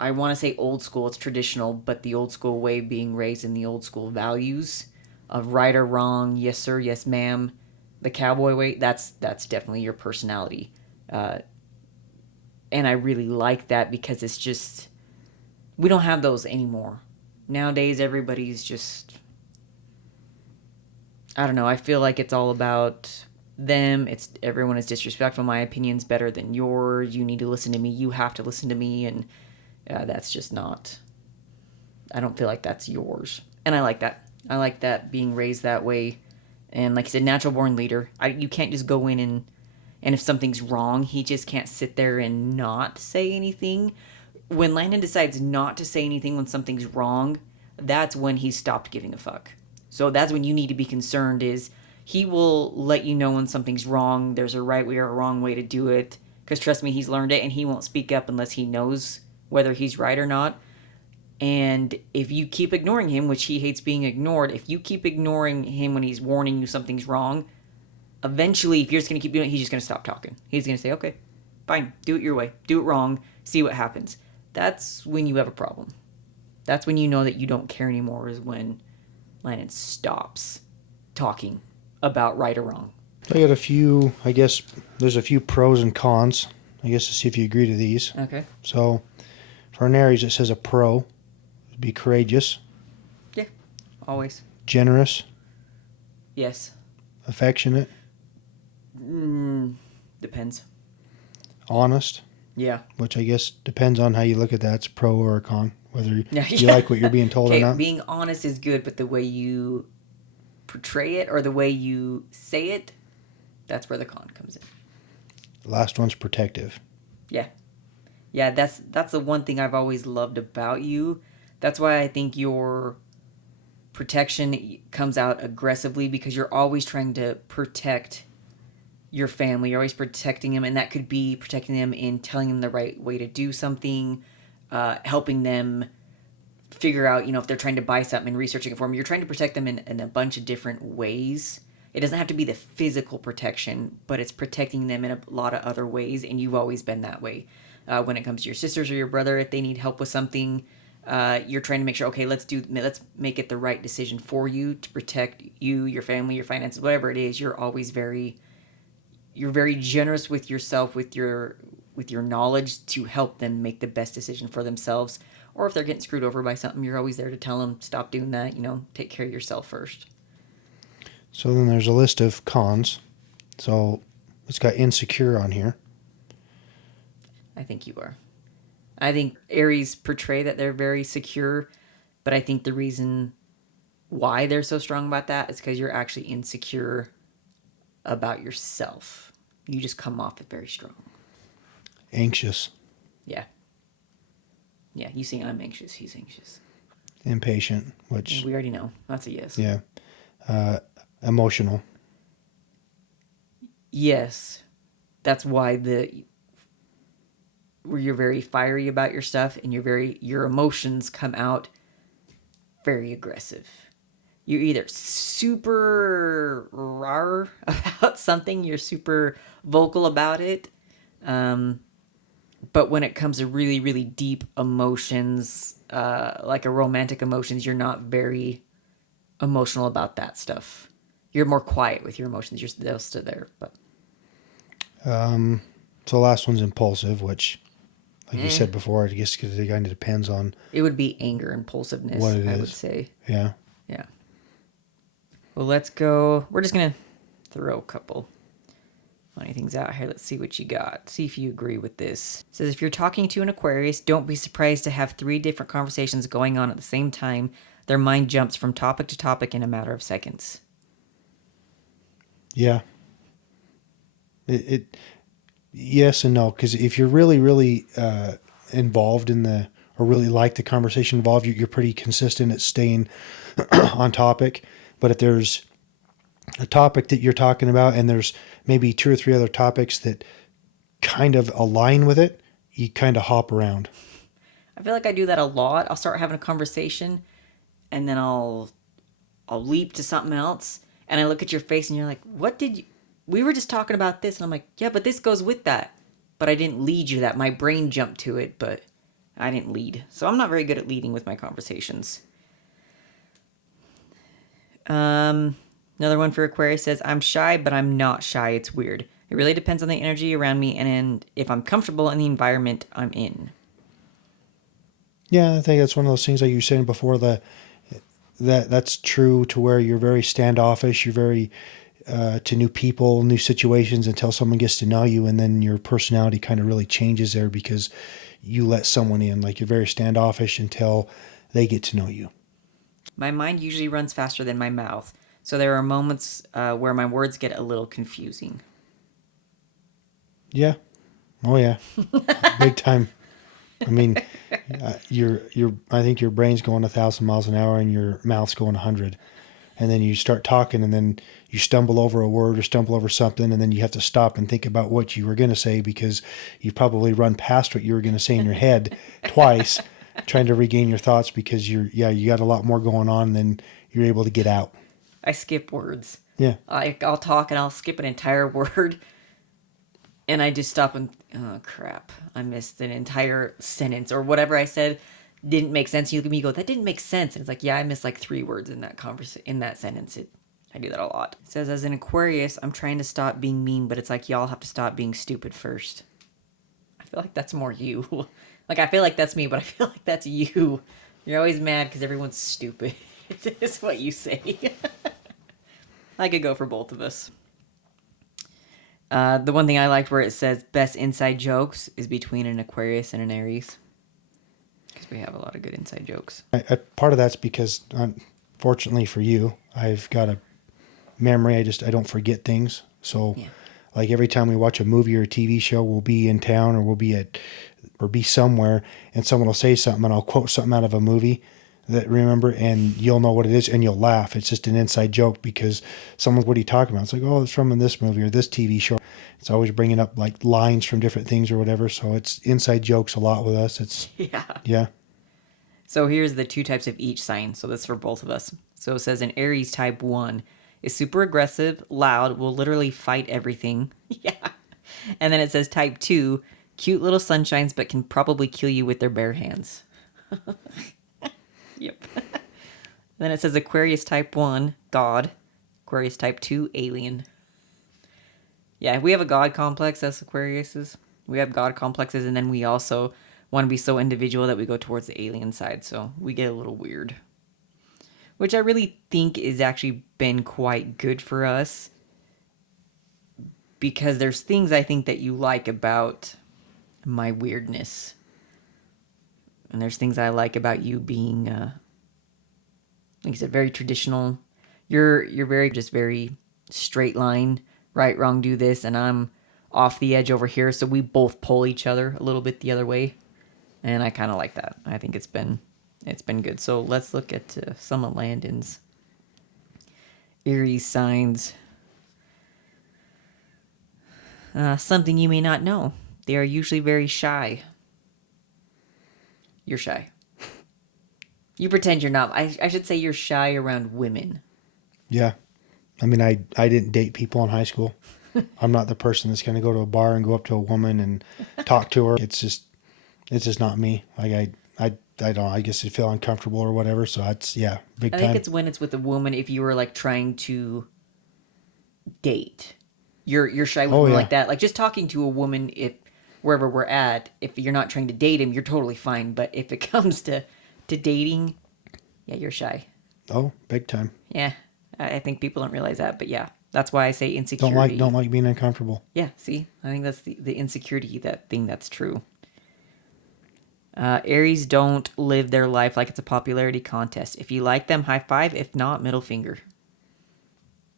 I want to say old school, it's traditional, but the old school way being raised in the old school values of right or wrong, yes sir, yes ma'am, the cowboy way, that's definitely your personality. And I really like that because it's just, we don't have those anymore. Nowadays, everybody's just, I don't know, I feel like it's all about them. Everyone is disrespectful. My opinion's better than yours. You need to listen to me. You have to listen to me. And that's just not, I don't feel like that's yours. And I like that. I like that being raised that way. And like I said, natural born leader. You can't just go in and if something's wrong, he just can't sit there and not say anything. When Landon decides not to say anything when something's wrong, that's when he's stopped giving a fuck. So that's when you need to be concerned is he will let you know when something's wrong. There's a right way or a wrong way to do it. Because trust me, he's learned it and he won't speak up unless he knows whether he's right or not. And if you keep ignoring him, which he hates being ignored, if you keep ignoring him when he's warning you something's wrong, eventually, if you're just going to keep doing it, he's just going to stop talking. He's going to say, okay, fine, do it your way. Do it wrong. See what happens. That's when you have a problem. That's when you know that you don't care anymore, is when Landon stops talking about right or wrong. I got a few, I guess there's a few pros and cons. I guess to see if you agree to these. Okay. So for an Aries, it says a pro would be courageous. Yeah, always. Generous. Yes. Affectionate. Depends. Honest. Yeah. Which I guess depends on how you look at that. It's pro or a con. Whether you Yeah. like what you're being told or not. Being honest is good, but the way you portray it or the way you say it, that's where the con comes in. The last one's protective. Yeah. Yeah, that's the one thing I've always loved about you. That's why I think your protection comes out aggressively, because you're always trying to protect your family. You're always protecting them, and that could be protecting them in telling them the right way to do something, helping them figure out, if they're trying to buy something and researching it for them. You're trying to protect them in a bunch of different ways. It doesn't have to be the physical protection, but it's protecting them in a lot of other ways, and you've always been that way. When it comes to your sisters or your brother, if they need help with something, you're trying to make sure, okay, let's make it the right decision for you to protect you, your family, your finances, whatever it is. You're always very generous with yourself, with your knowledge, to help them make the best decision for themselves. Or if they're getting screwed over by something, you're always there to tell them, stop doing that, take care of yourself first. So then there's a list of cons. So it's got insecure on here. I think you are. I think Aries portray that they're very secure, but I think the reason why they're so strong about that is because you're actually insecure about yourself. You just come off it very strong. Anxious. Yeah. Yeah, you see I'm anxious, he's anxious. Impatient, which... Yeah, we already know. That's a yes. Yeah. Emotional. Yes. That's why where you're very fiery about your stuff, and your emotions come out very aggressive. You're either super rar about something, you're super vocal about it, but when it comes to really, really deep emotions, like a romantic emotions, you're not very emotional about that stuff. You're more quiet with your emotions. They're still there, but... So the last one's impulsive, which, like you said before, I guess because it kind of depends on... It would be anger, impulsiveness, what it I is. would say. Yeah. Yeah. Well, let's go. We're just going to throw a couple funny things out here. Let's see what you got. See if you agree with this. It says, if you're talking to an Aquarius, don't be surprised to have 3 different conversations going on at the same time. Their mind jumps from topic to topic in a matter of seconds. Yeah. Yes and no, because if you're really, really involved in or really like the conversation involved, you're pretty consistent at staying on topic. But if there's a topic that you're talking about and there's maybe 2 or 3 other topics that kind of align with it, you kind of hop around. I feel like I do that a lot. I'll start having a conversation, and then I'll leap to something else, and I look at your face, and you're like, what did you... We were just talking about this, and I'm like, yeah, but this goes with that. But I didn't lead you that. My brain jumped to it, but I didn't lead. So I'm not very good at leading with my conversations. Another one for Aquarius says, I'm shy, but I'm not shy. It's weird. It really depends on the energy around me and if I'm comfortable in the environment I'm in. Yeah, I think that's one of those things like you were saying before, that's true to where you're very standoffish, you're very to new people, new situations until someone gets to know you, and then your personality kind of really changes there because you let someone in. Like, you're very standoffish until they get to know you. My mind usually runs faster than my mouth, so there are moments where my words get a little confusing. Yeah. Oh yeah. Big time. I mean, I think your brain's going 1,000 miles an hour and your mouth's going 100. And then you start talking and then you stumble over a word or stumble over something, and then you have to stop and think about what you were going to say because you probably run past what you were going to say in your head twice trying to regain your thoughts because you got a lot more going on than you're able to get out. I skip words. Yeah. I'll talk and I'll skip an entire word, and I just stop and, oh crap, I missed an entire sentence, or whatever I said didn't make sense. You look at me, you go, that didn't make sense, and it's like, yeah, I missed like 3 words in that in that sentence. I do that a lot. It says, as an Aquarius, I'm trying to stop being mean, but it's like y'all have to stop being stupid first. I feel like that's more you. Like, I feel like that's me, but I feel like that's you. You're always mad because everyone's stupid. It's what you say. I could go for both of us. The one thing I liked where it says best inside jokes is between an Aquarius and an Aries. Because we have a lot of good inside jokes. Part of that's because, unfortunately for you, I've got a memory. I don't forget things. So, like every time we watch a movie or a TV show, we'll be in town or we'll be somewhere, and someone will say something, and I'll quote something out of a movie that remember, and you'll know what it is, and you'll laugh. It's just an inside joke because someone's, what are you talking about? It's like, oh, it's from this movie or this TV show. It's always bringing up like lines from different things or whatever. So it's inside jokes a lot with us. It's yeah. So here's the 2 types of each sign. So that's for both of us. So it says an Aries type 1 is super aggressive, loud, will literally fight everything. Yeah. And then it says type 2, cute little sunshines, but can probably kill you with their bare hands. Yep. Then it says Aquarius type 1, God. Aquarius type 2, alien. Yeah, we have a God complex as Aquariuses. We have God complexes, and then we also want to be so individual that we go towards the alien side, so we get a little weird. Which I really think is actually been quite good for us, because there's things I think that you like about my weirdness. And there's things I like about you being, like you said, very traditional. You're very straight line, right, wrong, do this, and I'm off the edge over here, so we both pull each other a little bit the other way, and I kind of like that. I think it's been good. So let's look at some of Landon's Aries signs. Something you may not know: they are usually very shy. You're shy. You pretend you're not. I should say you're shy around women. Yeah. I mean, I didn't date people in high school. I'm not the person that's going to go to a bar and go up to a woman and talk to her. It's just not me. Like I don't know. I guess I feel uncomfortable or whatever. So that's, big time. I think it's when it's with a woman. If you were like trying to date, you're shy with women like that. Like just talking to a woman, if wherever we're at, if you're not trying to date him, you're totally fine. But if it comes to dating, you're shy. Oh, big time. Yeah, I think people don't realize that, but yeah, that's why I say insecurity. Don't like being uncomfortable. Yeah, see, I think that's the insecurity, that thing that's true. Aries don't live their life like it's a popularity contest. If you like them, high five. If not, middle finger.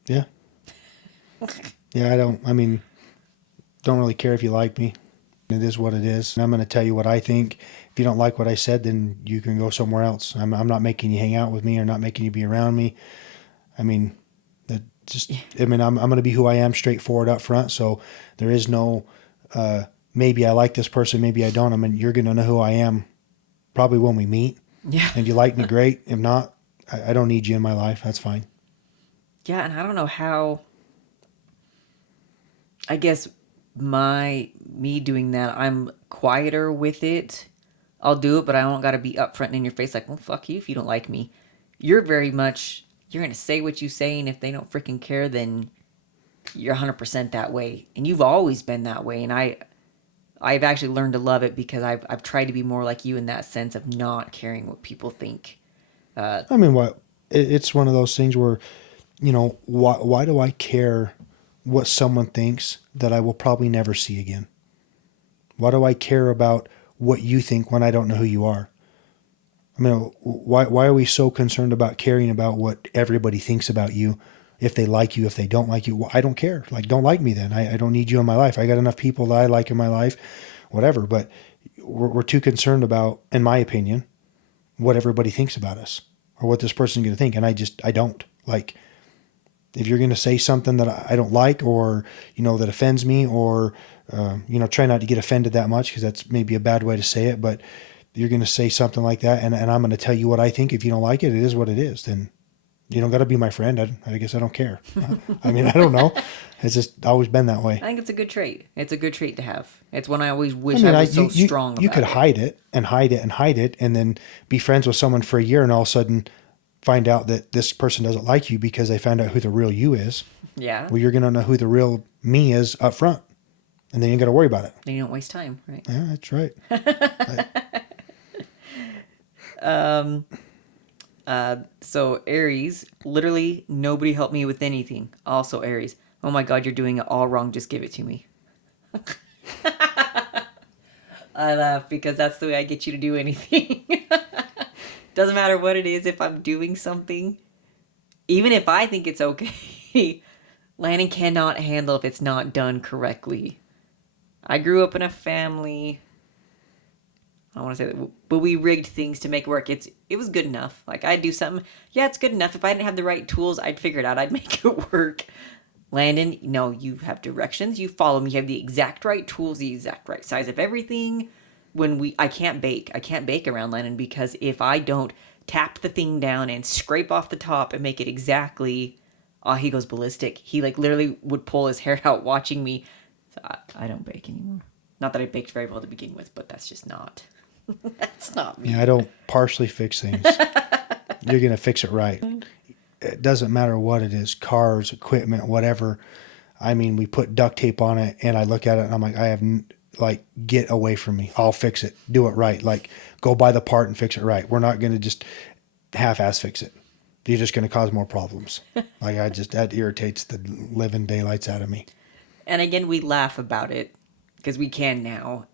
Yeah. Yeah, don't really care if you like me. It is what it is. And I'm going to tell you what I think. If you don't like what I said, then you can go somewhere else. I'm not making you hang out with me or not making you be around me. I'm going to be who I am, straightforward up front. So there is no, maybe I like this person, maybe I don't. I mean, you're going to know who I am probably when we meet. Yeah. And you like me, great. If not, I don't need you in my life. That's fine. Yeah, and I don't know how, I guess me doing that, I'm quieter with it. I'll do it, but I don't got to be upfront and in your face like, well, fuck you if you don't like me. You're very much, you're going to say what you say, and if they don't freaking care, then you're 100% that way. And you've always been that way, and I've actually learned to love it because I've tried to be more like you in that sense of not caring what people think. It's one of those things where, why do I care what someone thinks that I will probably never see again? Why do I care about what you think when I don't know who you are? I mean, why are we so concerned about caring about what everybody thinks about you? If they like you, if they don't like you, well, I don't care. Like, don't like me then. I don't need you in my life. I got enough people that I like in my life, whatever. But we're too concerned about, in my opinion, what everybody thinks about us or what this person's going to think. And I don't. Like, if you're going to say something that I don't like or, that offends me or, try not to get offended that much because that's maybe a bad way to say it. But you're going to say something like that, and I'm going to tell you what I think. If you don't like it, it is what it is. Then you don't got to be my friend. I guess I don't care. I mean, I don't know. It's just always been that way. I think it's a good trait. It's a good trait to have. It's one I always wish I was so strong about. You could hide it and hide it and hide it, and then be friends with someone for a year, and all of a sudden find out that this person doesn't like you because they found out who the real you is. Yeah. Well, you're going to know who the real me is up front, and then you ain't got to worry about it. Then you don't waste time, right? Yeah, that's right. So Aries, literally nobody helped me with anything. Also Aries, oh my God, you're doing it all wrong. Just give it to me. I laugh because that's the way I get you to do anything. Doesn't matter what it is. If I'm doing something, even if I think it's okay, Landon cannot handle if it's not done correctly. I grew up in a family, I don't want to say that, but we rigged things to make it work. It was good enough. Like, I'd do something. Yeah, it's good enough. If I didn't have the right tools, I'd figure it out. I'd make it work. Landon, no, you have directions. You follow me. You have the exact right tools, the exact right size of everything. I can't bake. I can't bake around Landon because if I don't tap the thing down and scrape off the top and make it exactly, oh, he goes ballistic. He like literally would pull his hair out watching me. So I don't bake anymore. Not that I baked very well to begin with, but that's just not. That's not me. Yeah, I don't partially fix things. You're going to fix it right. It doesn't matter what it is, cars, equipment, whatever. I mean, we put duct tape on it, and I look at it, and I'm like, get away from me. I'll fix it. Do it right. Like, go buy the part and fix it right. We're not going to just half-ass fix it. You're just going to cause more problems. That irritates the living daylights out of me. And again, we laugh about it because we can now.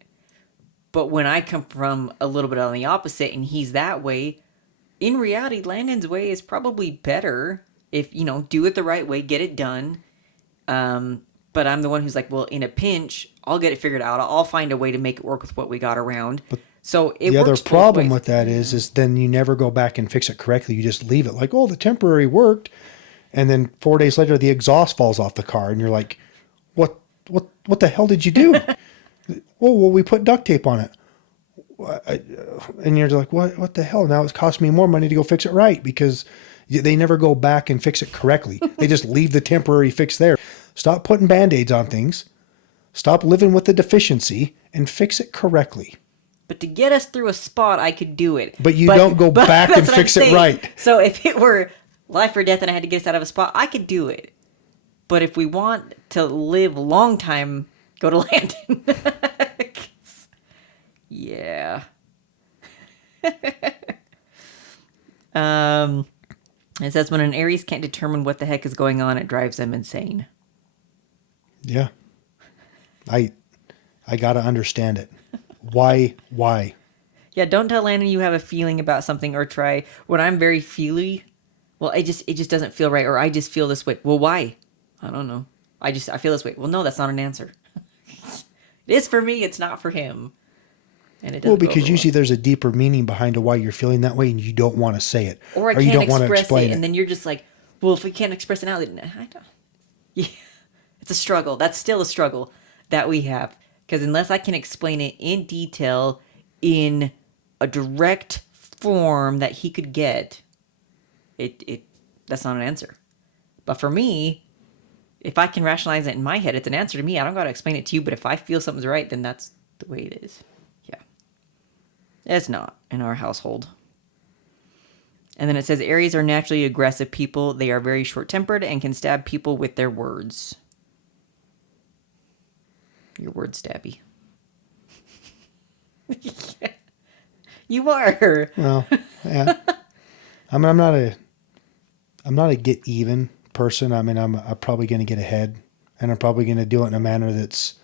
But when I come from a little bit on the opposite and he's that way, in reality, Landon's way is probably better if, do it the right way, get it done. But I'm the one who's like, well, in a pinch, I'll get it figured out. I'll find a way to make it work with what we got around. But so it the works other problem both ways. with that is then you never go back and fix it correctly. You just leave it like, oh, the temporary worked. And then 4 days later, the exhaust falls off the car. And you're like, what the hell did you do? Oh, well, we put duct tape on it. And you're like, what the hell? Now it's cost me more money to go fix it right because they never go back and fix it correctly. They just leave the temporary fix there. Stop putting Band-Aids on things. Stop living with the deficiency and fix it correctly. But to get us through a spot, I could do it. But you don't go back and fix it right. So if it were life or death and I had to get us out of a spot, I could do it. But if we want to live a long time, go to Landon. Yeah. It says when an Aries can't determine what the heck is going on, it drives them insane. Yeah. I got to understand it. Why? Yeah, don't tell Landon you have a feeling about something or try. When I'm very feely, well, it just doesn't feel right, or I just feel this way. Well, why? I don't know. I feel this way. Well, no, that's not an answer. It is for me, it's not for him. And it doesn't because usually there's a deeper meaning behind why you're feeling that way and you don't want to say it. Or you can't don't want to express explain it, and then you're just like, well, if we can't express it now, then I don't. Yeah. It's a struggle. That's still a struggle that we have. Because unless I can explain it in detail in a direct form that he could get, that's not an answer. But for me, if I can rationalize it in my head, it's an answer to me. I don't got to explain it to you, but if I feel something's right, then that's the way it is. Yeah. It's not in our household. And then it says Aries are naturally aggressive people. They are very short-tempered and can stab people with their words. Your word stabby. Yeah. You are. Well, yeah. I mean, I'm not a get even person. I mean, I'm probably going to get ahead, and I'm probably going to do it in a manner that's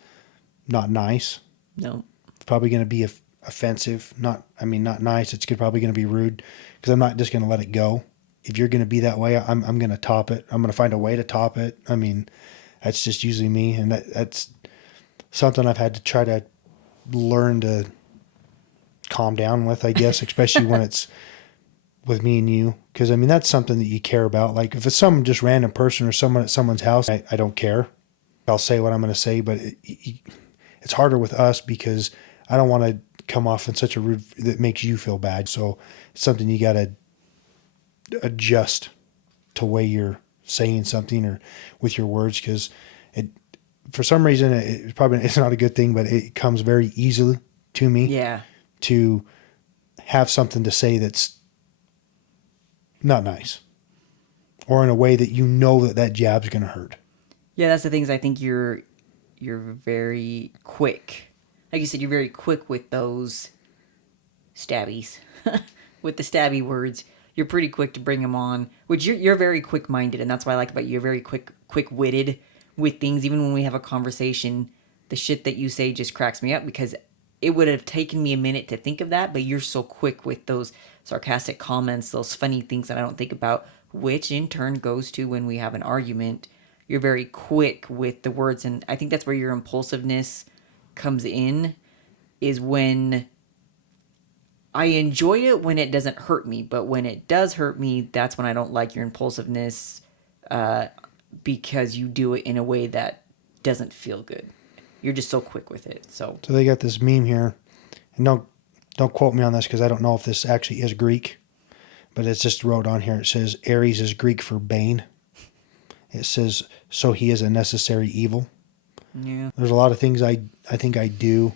not nice. No. It's probably going to be offensive. Not nice. It's probably going to be rude because I'm not just going to let it go. If you're going to be that way, I'm going to top it. I'm going to find a way to top it. I mean, that's just usually me, and that's something I've had to try to learn to calm down with, I guess, especially when it's with me and you. Because, I mean, that's something that you care about. Like, if it's some just random person or someone at someone's house, I don't care. I'll say what I'm going to say, but it's harder with us because I don't want to come off in such that makes you feel bad. So it's something you got to adjust to way you're saying something or with your words, because it, for some reason, it's not a good thing, but it comes very easily to me. Yeah. To have something to say that's not nice, or in a way that you know that jab's going to hurt. Yeah, that's the things. I think you're very quick. Like you said, you're very quick with those stabbies, with the stabby words. You're pretty quick to bring them on, which you're very quick-minded, and that's what I like about you. You're very quick-witted with things. Even when we have a conversation, the shit that you say just cracks me up, because it would have taken me a minute to think of that, but you're so quick with those sarcastic comments, those funny things that I don't think about, which in turn goes to when we have an argument. You're very quick with the words, and I think that's where your impulsiveness comes in, is when I enjoy it when it doesn't hurt me, but when it does hurt me, that's when I don't like your impulsiveness, because you do it in a way that doesn't feel good. You're just so quick with it. So they got this meme here, and don't quote me on this because I don't know if this actually is Greek, but it's just wrote on here. It says Aries is Greek for Bane. It says, so he is a necessary evil. Yeah. There's a lot of things I think I do,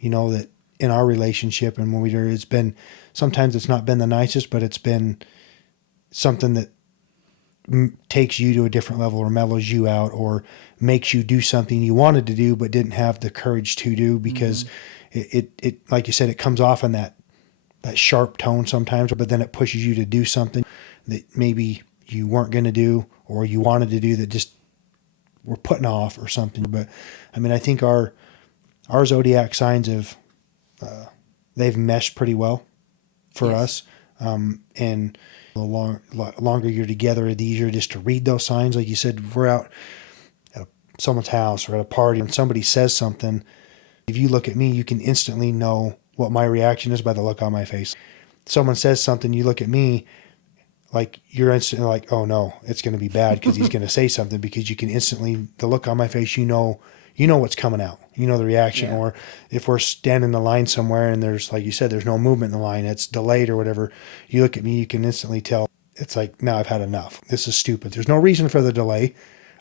that in our relationship, and when it's been, sometimes it's not been the nicest, but it's been something that takes you to a different level or mellows you out or makes you do something you wanted to do but didn't have the courage to do, because it like you said, it comes off in that sharp tone sometimes, but then it pushes you to do something that maybe you weren't going to do or you wanted to do that just were putting off or something. But I mean, I think our zodiac signs they've meshed pretty well for us. And the longer you're together, the easier it is to read those signs. Like you said, if we're out at someone's house or at a party and somebody says something, if you look at me, you can instantly know what my reaction is by the look on my face. Someone says something, you look at me, like you're instantly like, oh no, it's going to be bad because he's going to say something, because you can instantly, the look on my face, you know what's coming out, the reaction. Or if we're standing in the line somewhere and there's, like you said, there's no movement in the line, it's delayed or whatever, you look at me, you can instantly tell. It's like, now I've had enough. This is stupid. There's no reason for the delay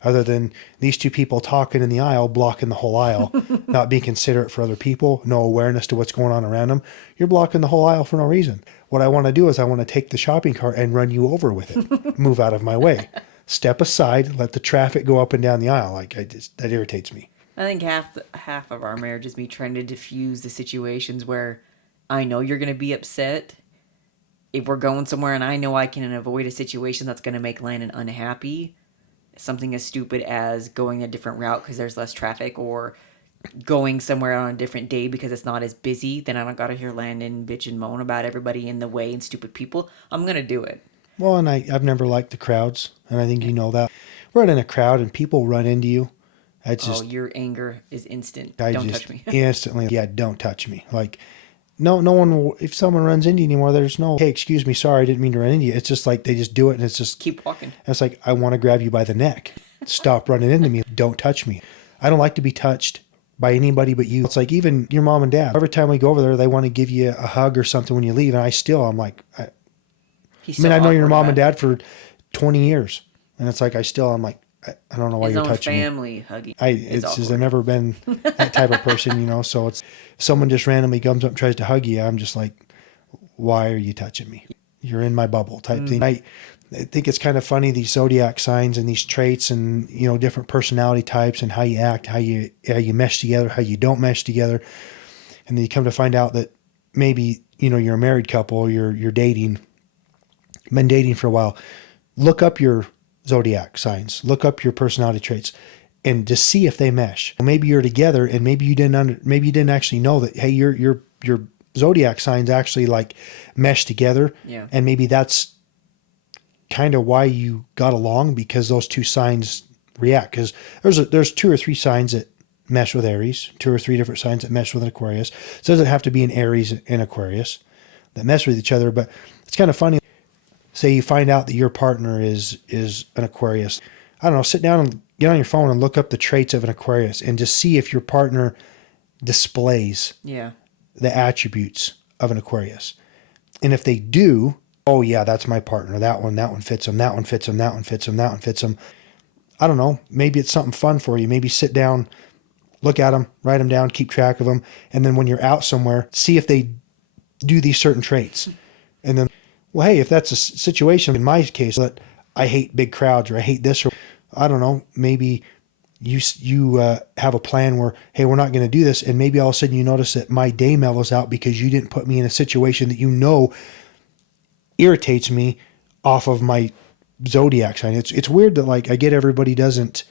other than these two people talking in the aisle, blocking the whole aisle, not being considerate for other people, no awareness to what's going on around them. You're blocking the whole aisle for no reason. What I want to do is I want to take the shopping cart and run you over with it. Move out of my way. Step aside, let the traffic go up and down the aisle. That irritates me. I think half of our marriage is me trying to diffuse the situations where I know you're going to be upset. If we're going somewhere and I know I can avoid a situation that's going to make Landon unhappy, something as stupid as going a different route because there's less traffic, or going somewhere on a different day because it's not as busy, then I don't got to hear Landon bitch and moan about everybody in the way and stupid people. I'm going to do it. Well, and I've never liked the crowds, and I think you know that. We're in a crowd and people run into you. Your anger is instant. Don't touch me. Instantly, don't touch me. Like, no one, if someone runs into you anymore, there's no, hey, excuse me, sorry, I didn't mean to run into you. It's just like they just do it, and it's just... Keep walking. It's like, I want to grab you by the neck. Stop running into me. Don't touch me. I don't like to be touched by anybody but you. It's like even your mom and dad. Every time we go over there, they want to give you a hug or something when you leave, and I'm like... I've known your mom and dad for 20 years, and it's like I'm like, I don't know why you're touching me. His own family hugging. I've never been that type of person, so it's, if someone just randomly comes up and tries to hug you, I'm just like, why are you touching me? You're in my bubble type thing. I think it's kind of funny, these zodiac signs and these traits and, different personality types and how you act, how you mesh together, how you don't mesh together. And then you come to find out that maybe, you're a married couple, you're dating, been dating for a while. Look up your zodiac signs, look up your personality traits, and just see if they mesh. Maybe you're together, and maybe you didn't actually know that. Hey, your zodiac signs actually like mesh together, and maybe that's kind of why you got along, because those two signs react. Because there's 2 or 3 signs that mesh with Aries, 2 or 3 different signs that mesh with an Aquarius. So it doesn't have to be an Aries and Aquarius that mesh with each other, but it's kind of funny. Say you find out that your partner is an Aquarius. I don't know, sit down and get on your phone and look up the traits of an Aquarius and just see if your partner displays the attributes of an Aquarius. And if they do, oh yeah, that's my partner. That one fits them. That one fits them. That one fits them. That one fits them. I don't know. Maybe it's something fun for you. Maybe sit down, look at them, write them down, keep track of them. And then when you're out somewhere, see if they do these certain traits. And then, well, hey, if that's a situation, in my case, that I hate big crowds or I hate this, or I don't know, maybe you have a plan where, hey, we're not going to do this. And maybe all of a sudden you notice that my day mellows out because you didn't put me in a situation that irritates me off of my zodiac sign. It's weird that like I get everybody doesn't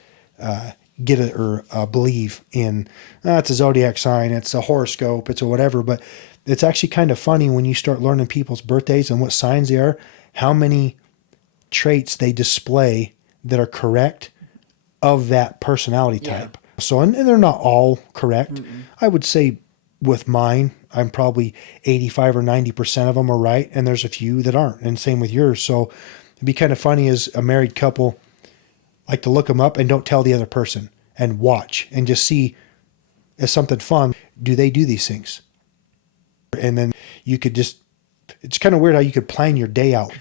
get it or believe in it's a zodiac sign, it's a horoscope, it's a whatever, but it's actually kind of funny when you start learning people's birthdays and what signs they are, how many traits they display that are correct of that personality type. Yeah. So, and they're not all correct. Mm-mm. I would say with mine, I'm probably 85 or 90% of them are right. And there's a few that aren't. And same with yours. So it'd be kind of funny as a married couple, like to look them up and don't tell the other person and watch and just see as something fun. Do they do these things? And then you could just, it's kind of weird how you could plan your day out.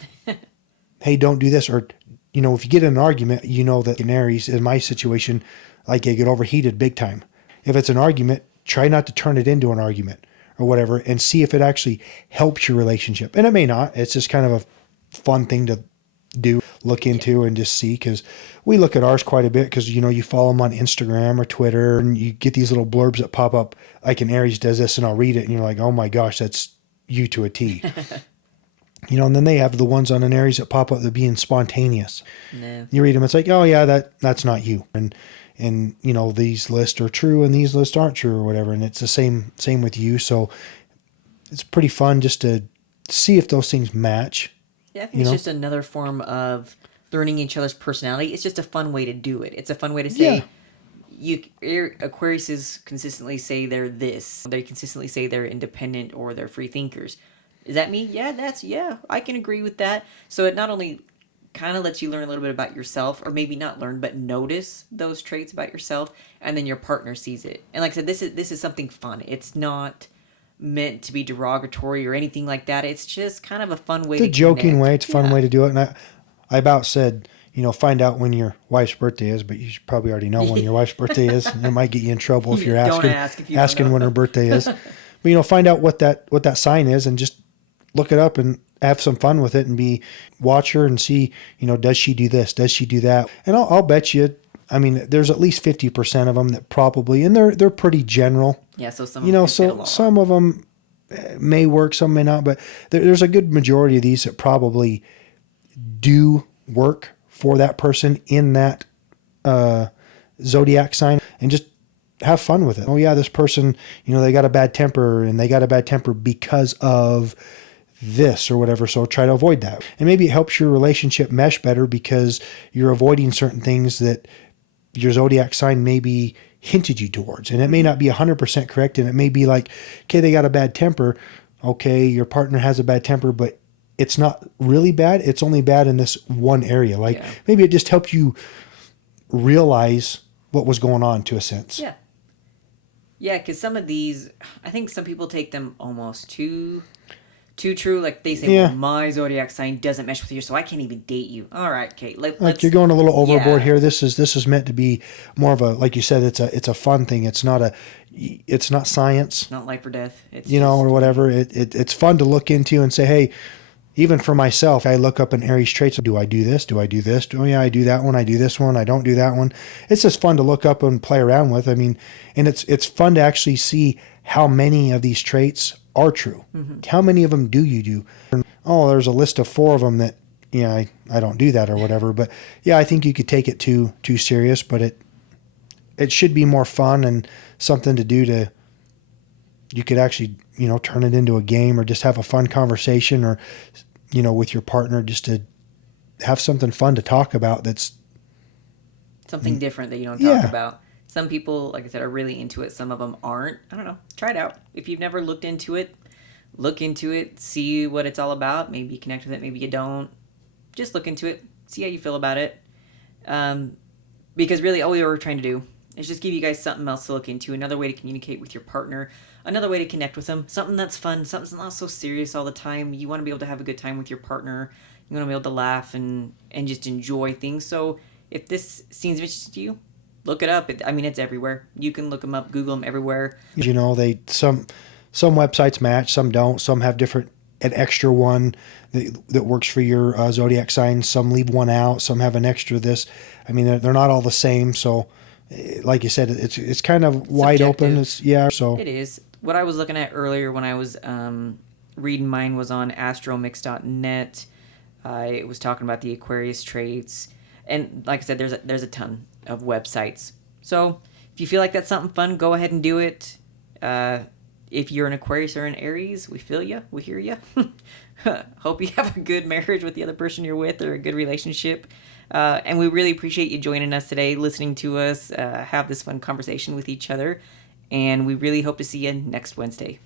Hey, don't do this. Or, if you get in an argument, that in Aries, in my situation, like I get overheated big time. If it's an argument, try not to turn it into an argument or whatever and see if it actually helps your relationship. And it may not. It's just kind of a fun thing to do, look into and just see, because we look at ours quite a bit because, you follow them on Instagram or Twitter and you get these little blurbs that pop up like an Aries does this and I'll read it and you're like, oh my gosh, that's you to a T. And then they have the ones on an Aries that pop up that being spontaneous. No. You read them, it's like, oh yeah, that's not you. And these lists are true and these lists aren't true or whatever. And it's the same with you. So it's pretty fun just to see if those things match. Yeah, I think it's just another form of learning each other's personality. It's just a fun way to do it. It's a fun way to say, Aquariuses consistently say they're this. They consistently say they're independent or they're free thinkers. Is that me? Yeah, I can agree with that. So it not only kind of lets you learn a little bit about yourself, or maybe not learn, but notice those traits about yourself, and then your partner sees it. And like I said, this is something fun. It's not meant to be derogatory or anything like that. It's just kind of a fun way. It's a joking way. It's a fun way to do it. And I about said, find out when your wife's birthday is, but you should probably already know when your wife's birthday is. It might get you in trouble if you're asking when her birthday is. But find out what that sign is and just look it up and have some fun with it and watch her and see, does she do this? Does she do that? And I'll bet you, there's at least 50% of them that probably, and they're pretty general. Yeah. So some of them may work, some may not, but there's a good majority of these that probably do work for that person in that zodiac sign, and just have fun with it. Oh yeah, this person, they got a bad temper and they got a bad temper because of this or whatever. So try to avoid that. And maybe it helps your relationship mesh better because you're avoiding certain things that your zodiac sign maybe hinted you towards. And it may not be 100% correct. And it may be like, okay, they got a bad temper. Okay, your partner has a bad temper, but it's not really bad. It's only bad in this one area. Like maybe it just helped you realize what was going on to a sense. Yeah. Yeah, because some of these, I think some people take them almost too true. Like they say, well, my zodiac sign doesn't mesh with yours, so I can't even date you. All right, Kate. Like you're going a little overboard here. This is meant to be more of a, like you said, it's a fun thing. It's not science. Not life or death. It's or whatever. It's fun to look into and say, hey, even for myself, I look up an Aries traits. Do I do this? Do I do this? Oh yeah, I do that one. I do this one. I don't do that one. It's just fun to look up and play around with. And it's fun to actually see how many of these traits are true. Mm-hmm. How many of them do you do? Oh, there's a list of 4 of them that, I don't do that or whatever. But yeah, I think you could take it too serious, but it should be more fun and something to do you could actually, turn it into a game or just have a fun conversation or, with your partner, just to have something fun to talk about. That's something different that you don't talk about. Some people, like I said, are really into it. Some of them aren't. I don't know. Try it out. If you've never looked into it, look into it, see what it's all about. Maybe you connect with it, maybe you don't. Just look into it, see how you feel about it. Because really all we were trying to do is just give you guys something else to look into, another way to communicate with your partner, another way to connect with them, something that's fun, something that's not so serious all the time. You want to be able to have a good time with your partner. You want to be able to laugh and just enjoy things. So if this seems interesting to you, look it up. It's everywhere. You can look them up, Google them everywhere. You know, some websites match, some don't. Some have an extra one that works for your zodiac sign. Some leave one out. Some have an extra this. I mean, they're not all the same. So, like you said, it's kind of wide open. So it is. What I was looking at earlier when I was reading mine was on astromix.net. It was talking about the Aquarius traits, and like I said, there's a ton of websites. So if you feel like that's something fun, go ahead and do it. If you're an Aquarius or an Aries, we feel you, we hear you. Hope you have a good marriage with the other person you're with, or a good relationship. And we really appreciate you joining us today, listening to us have this fun conversation with each other. And we really hope to see you next Wednesday.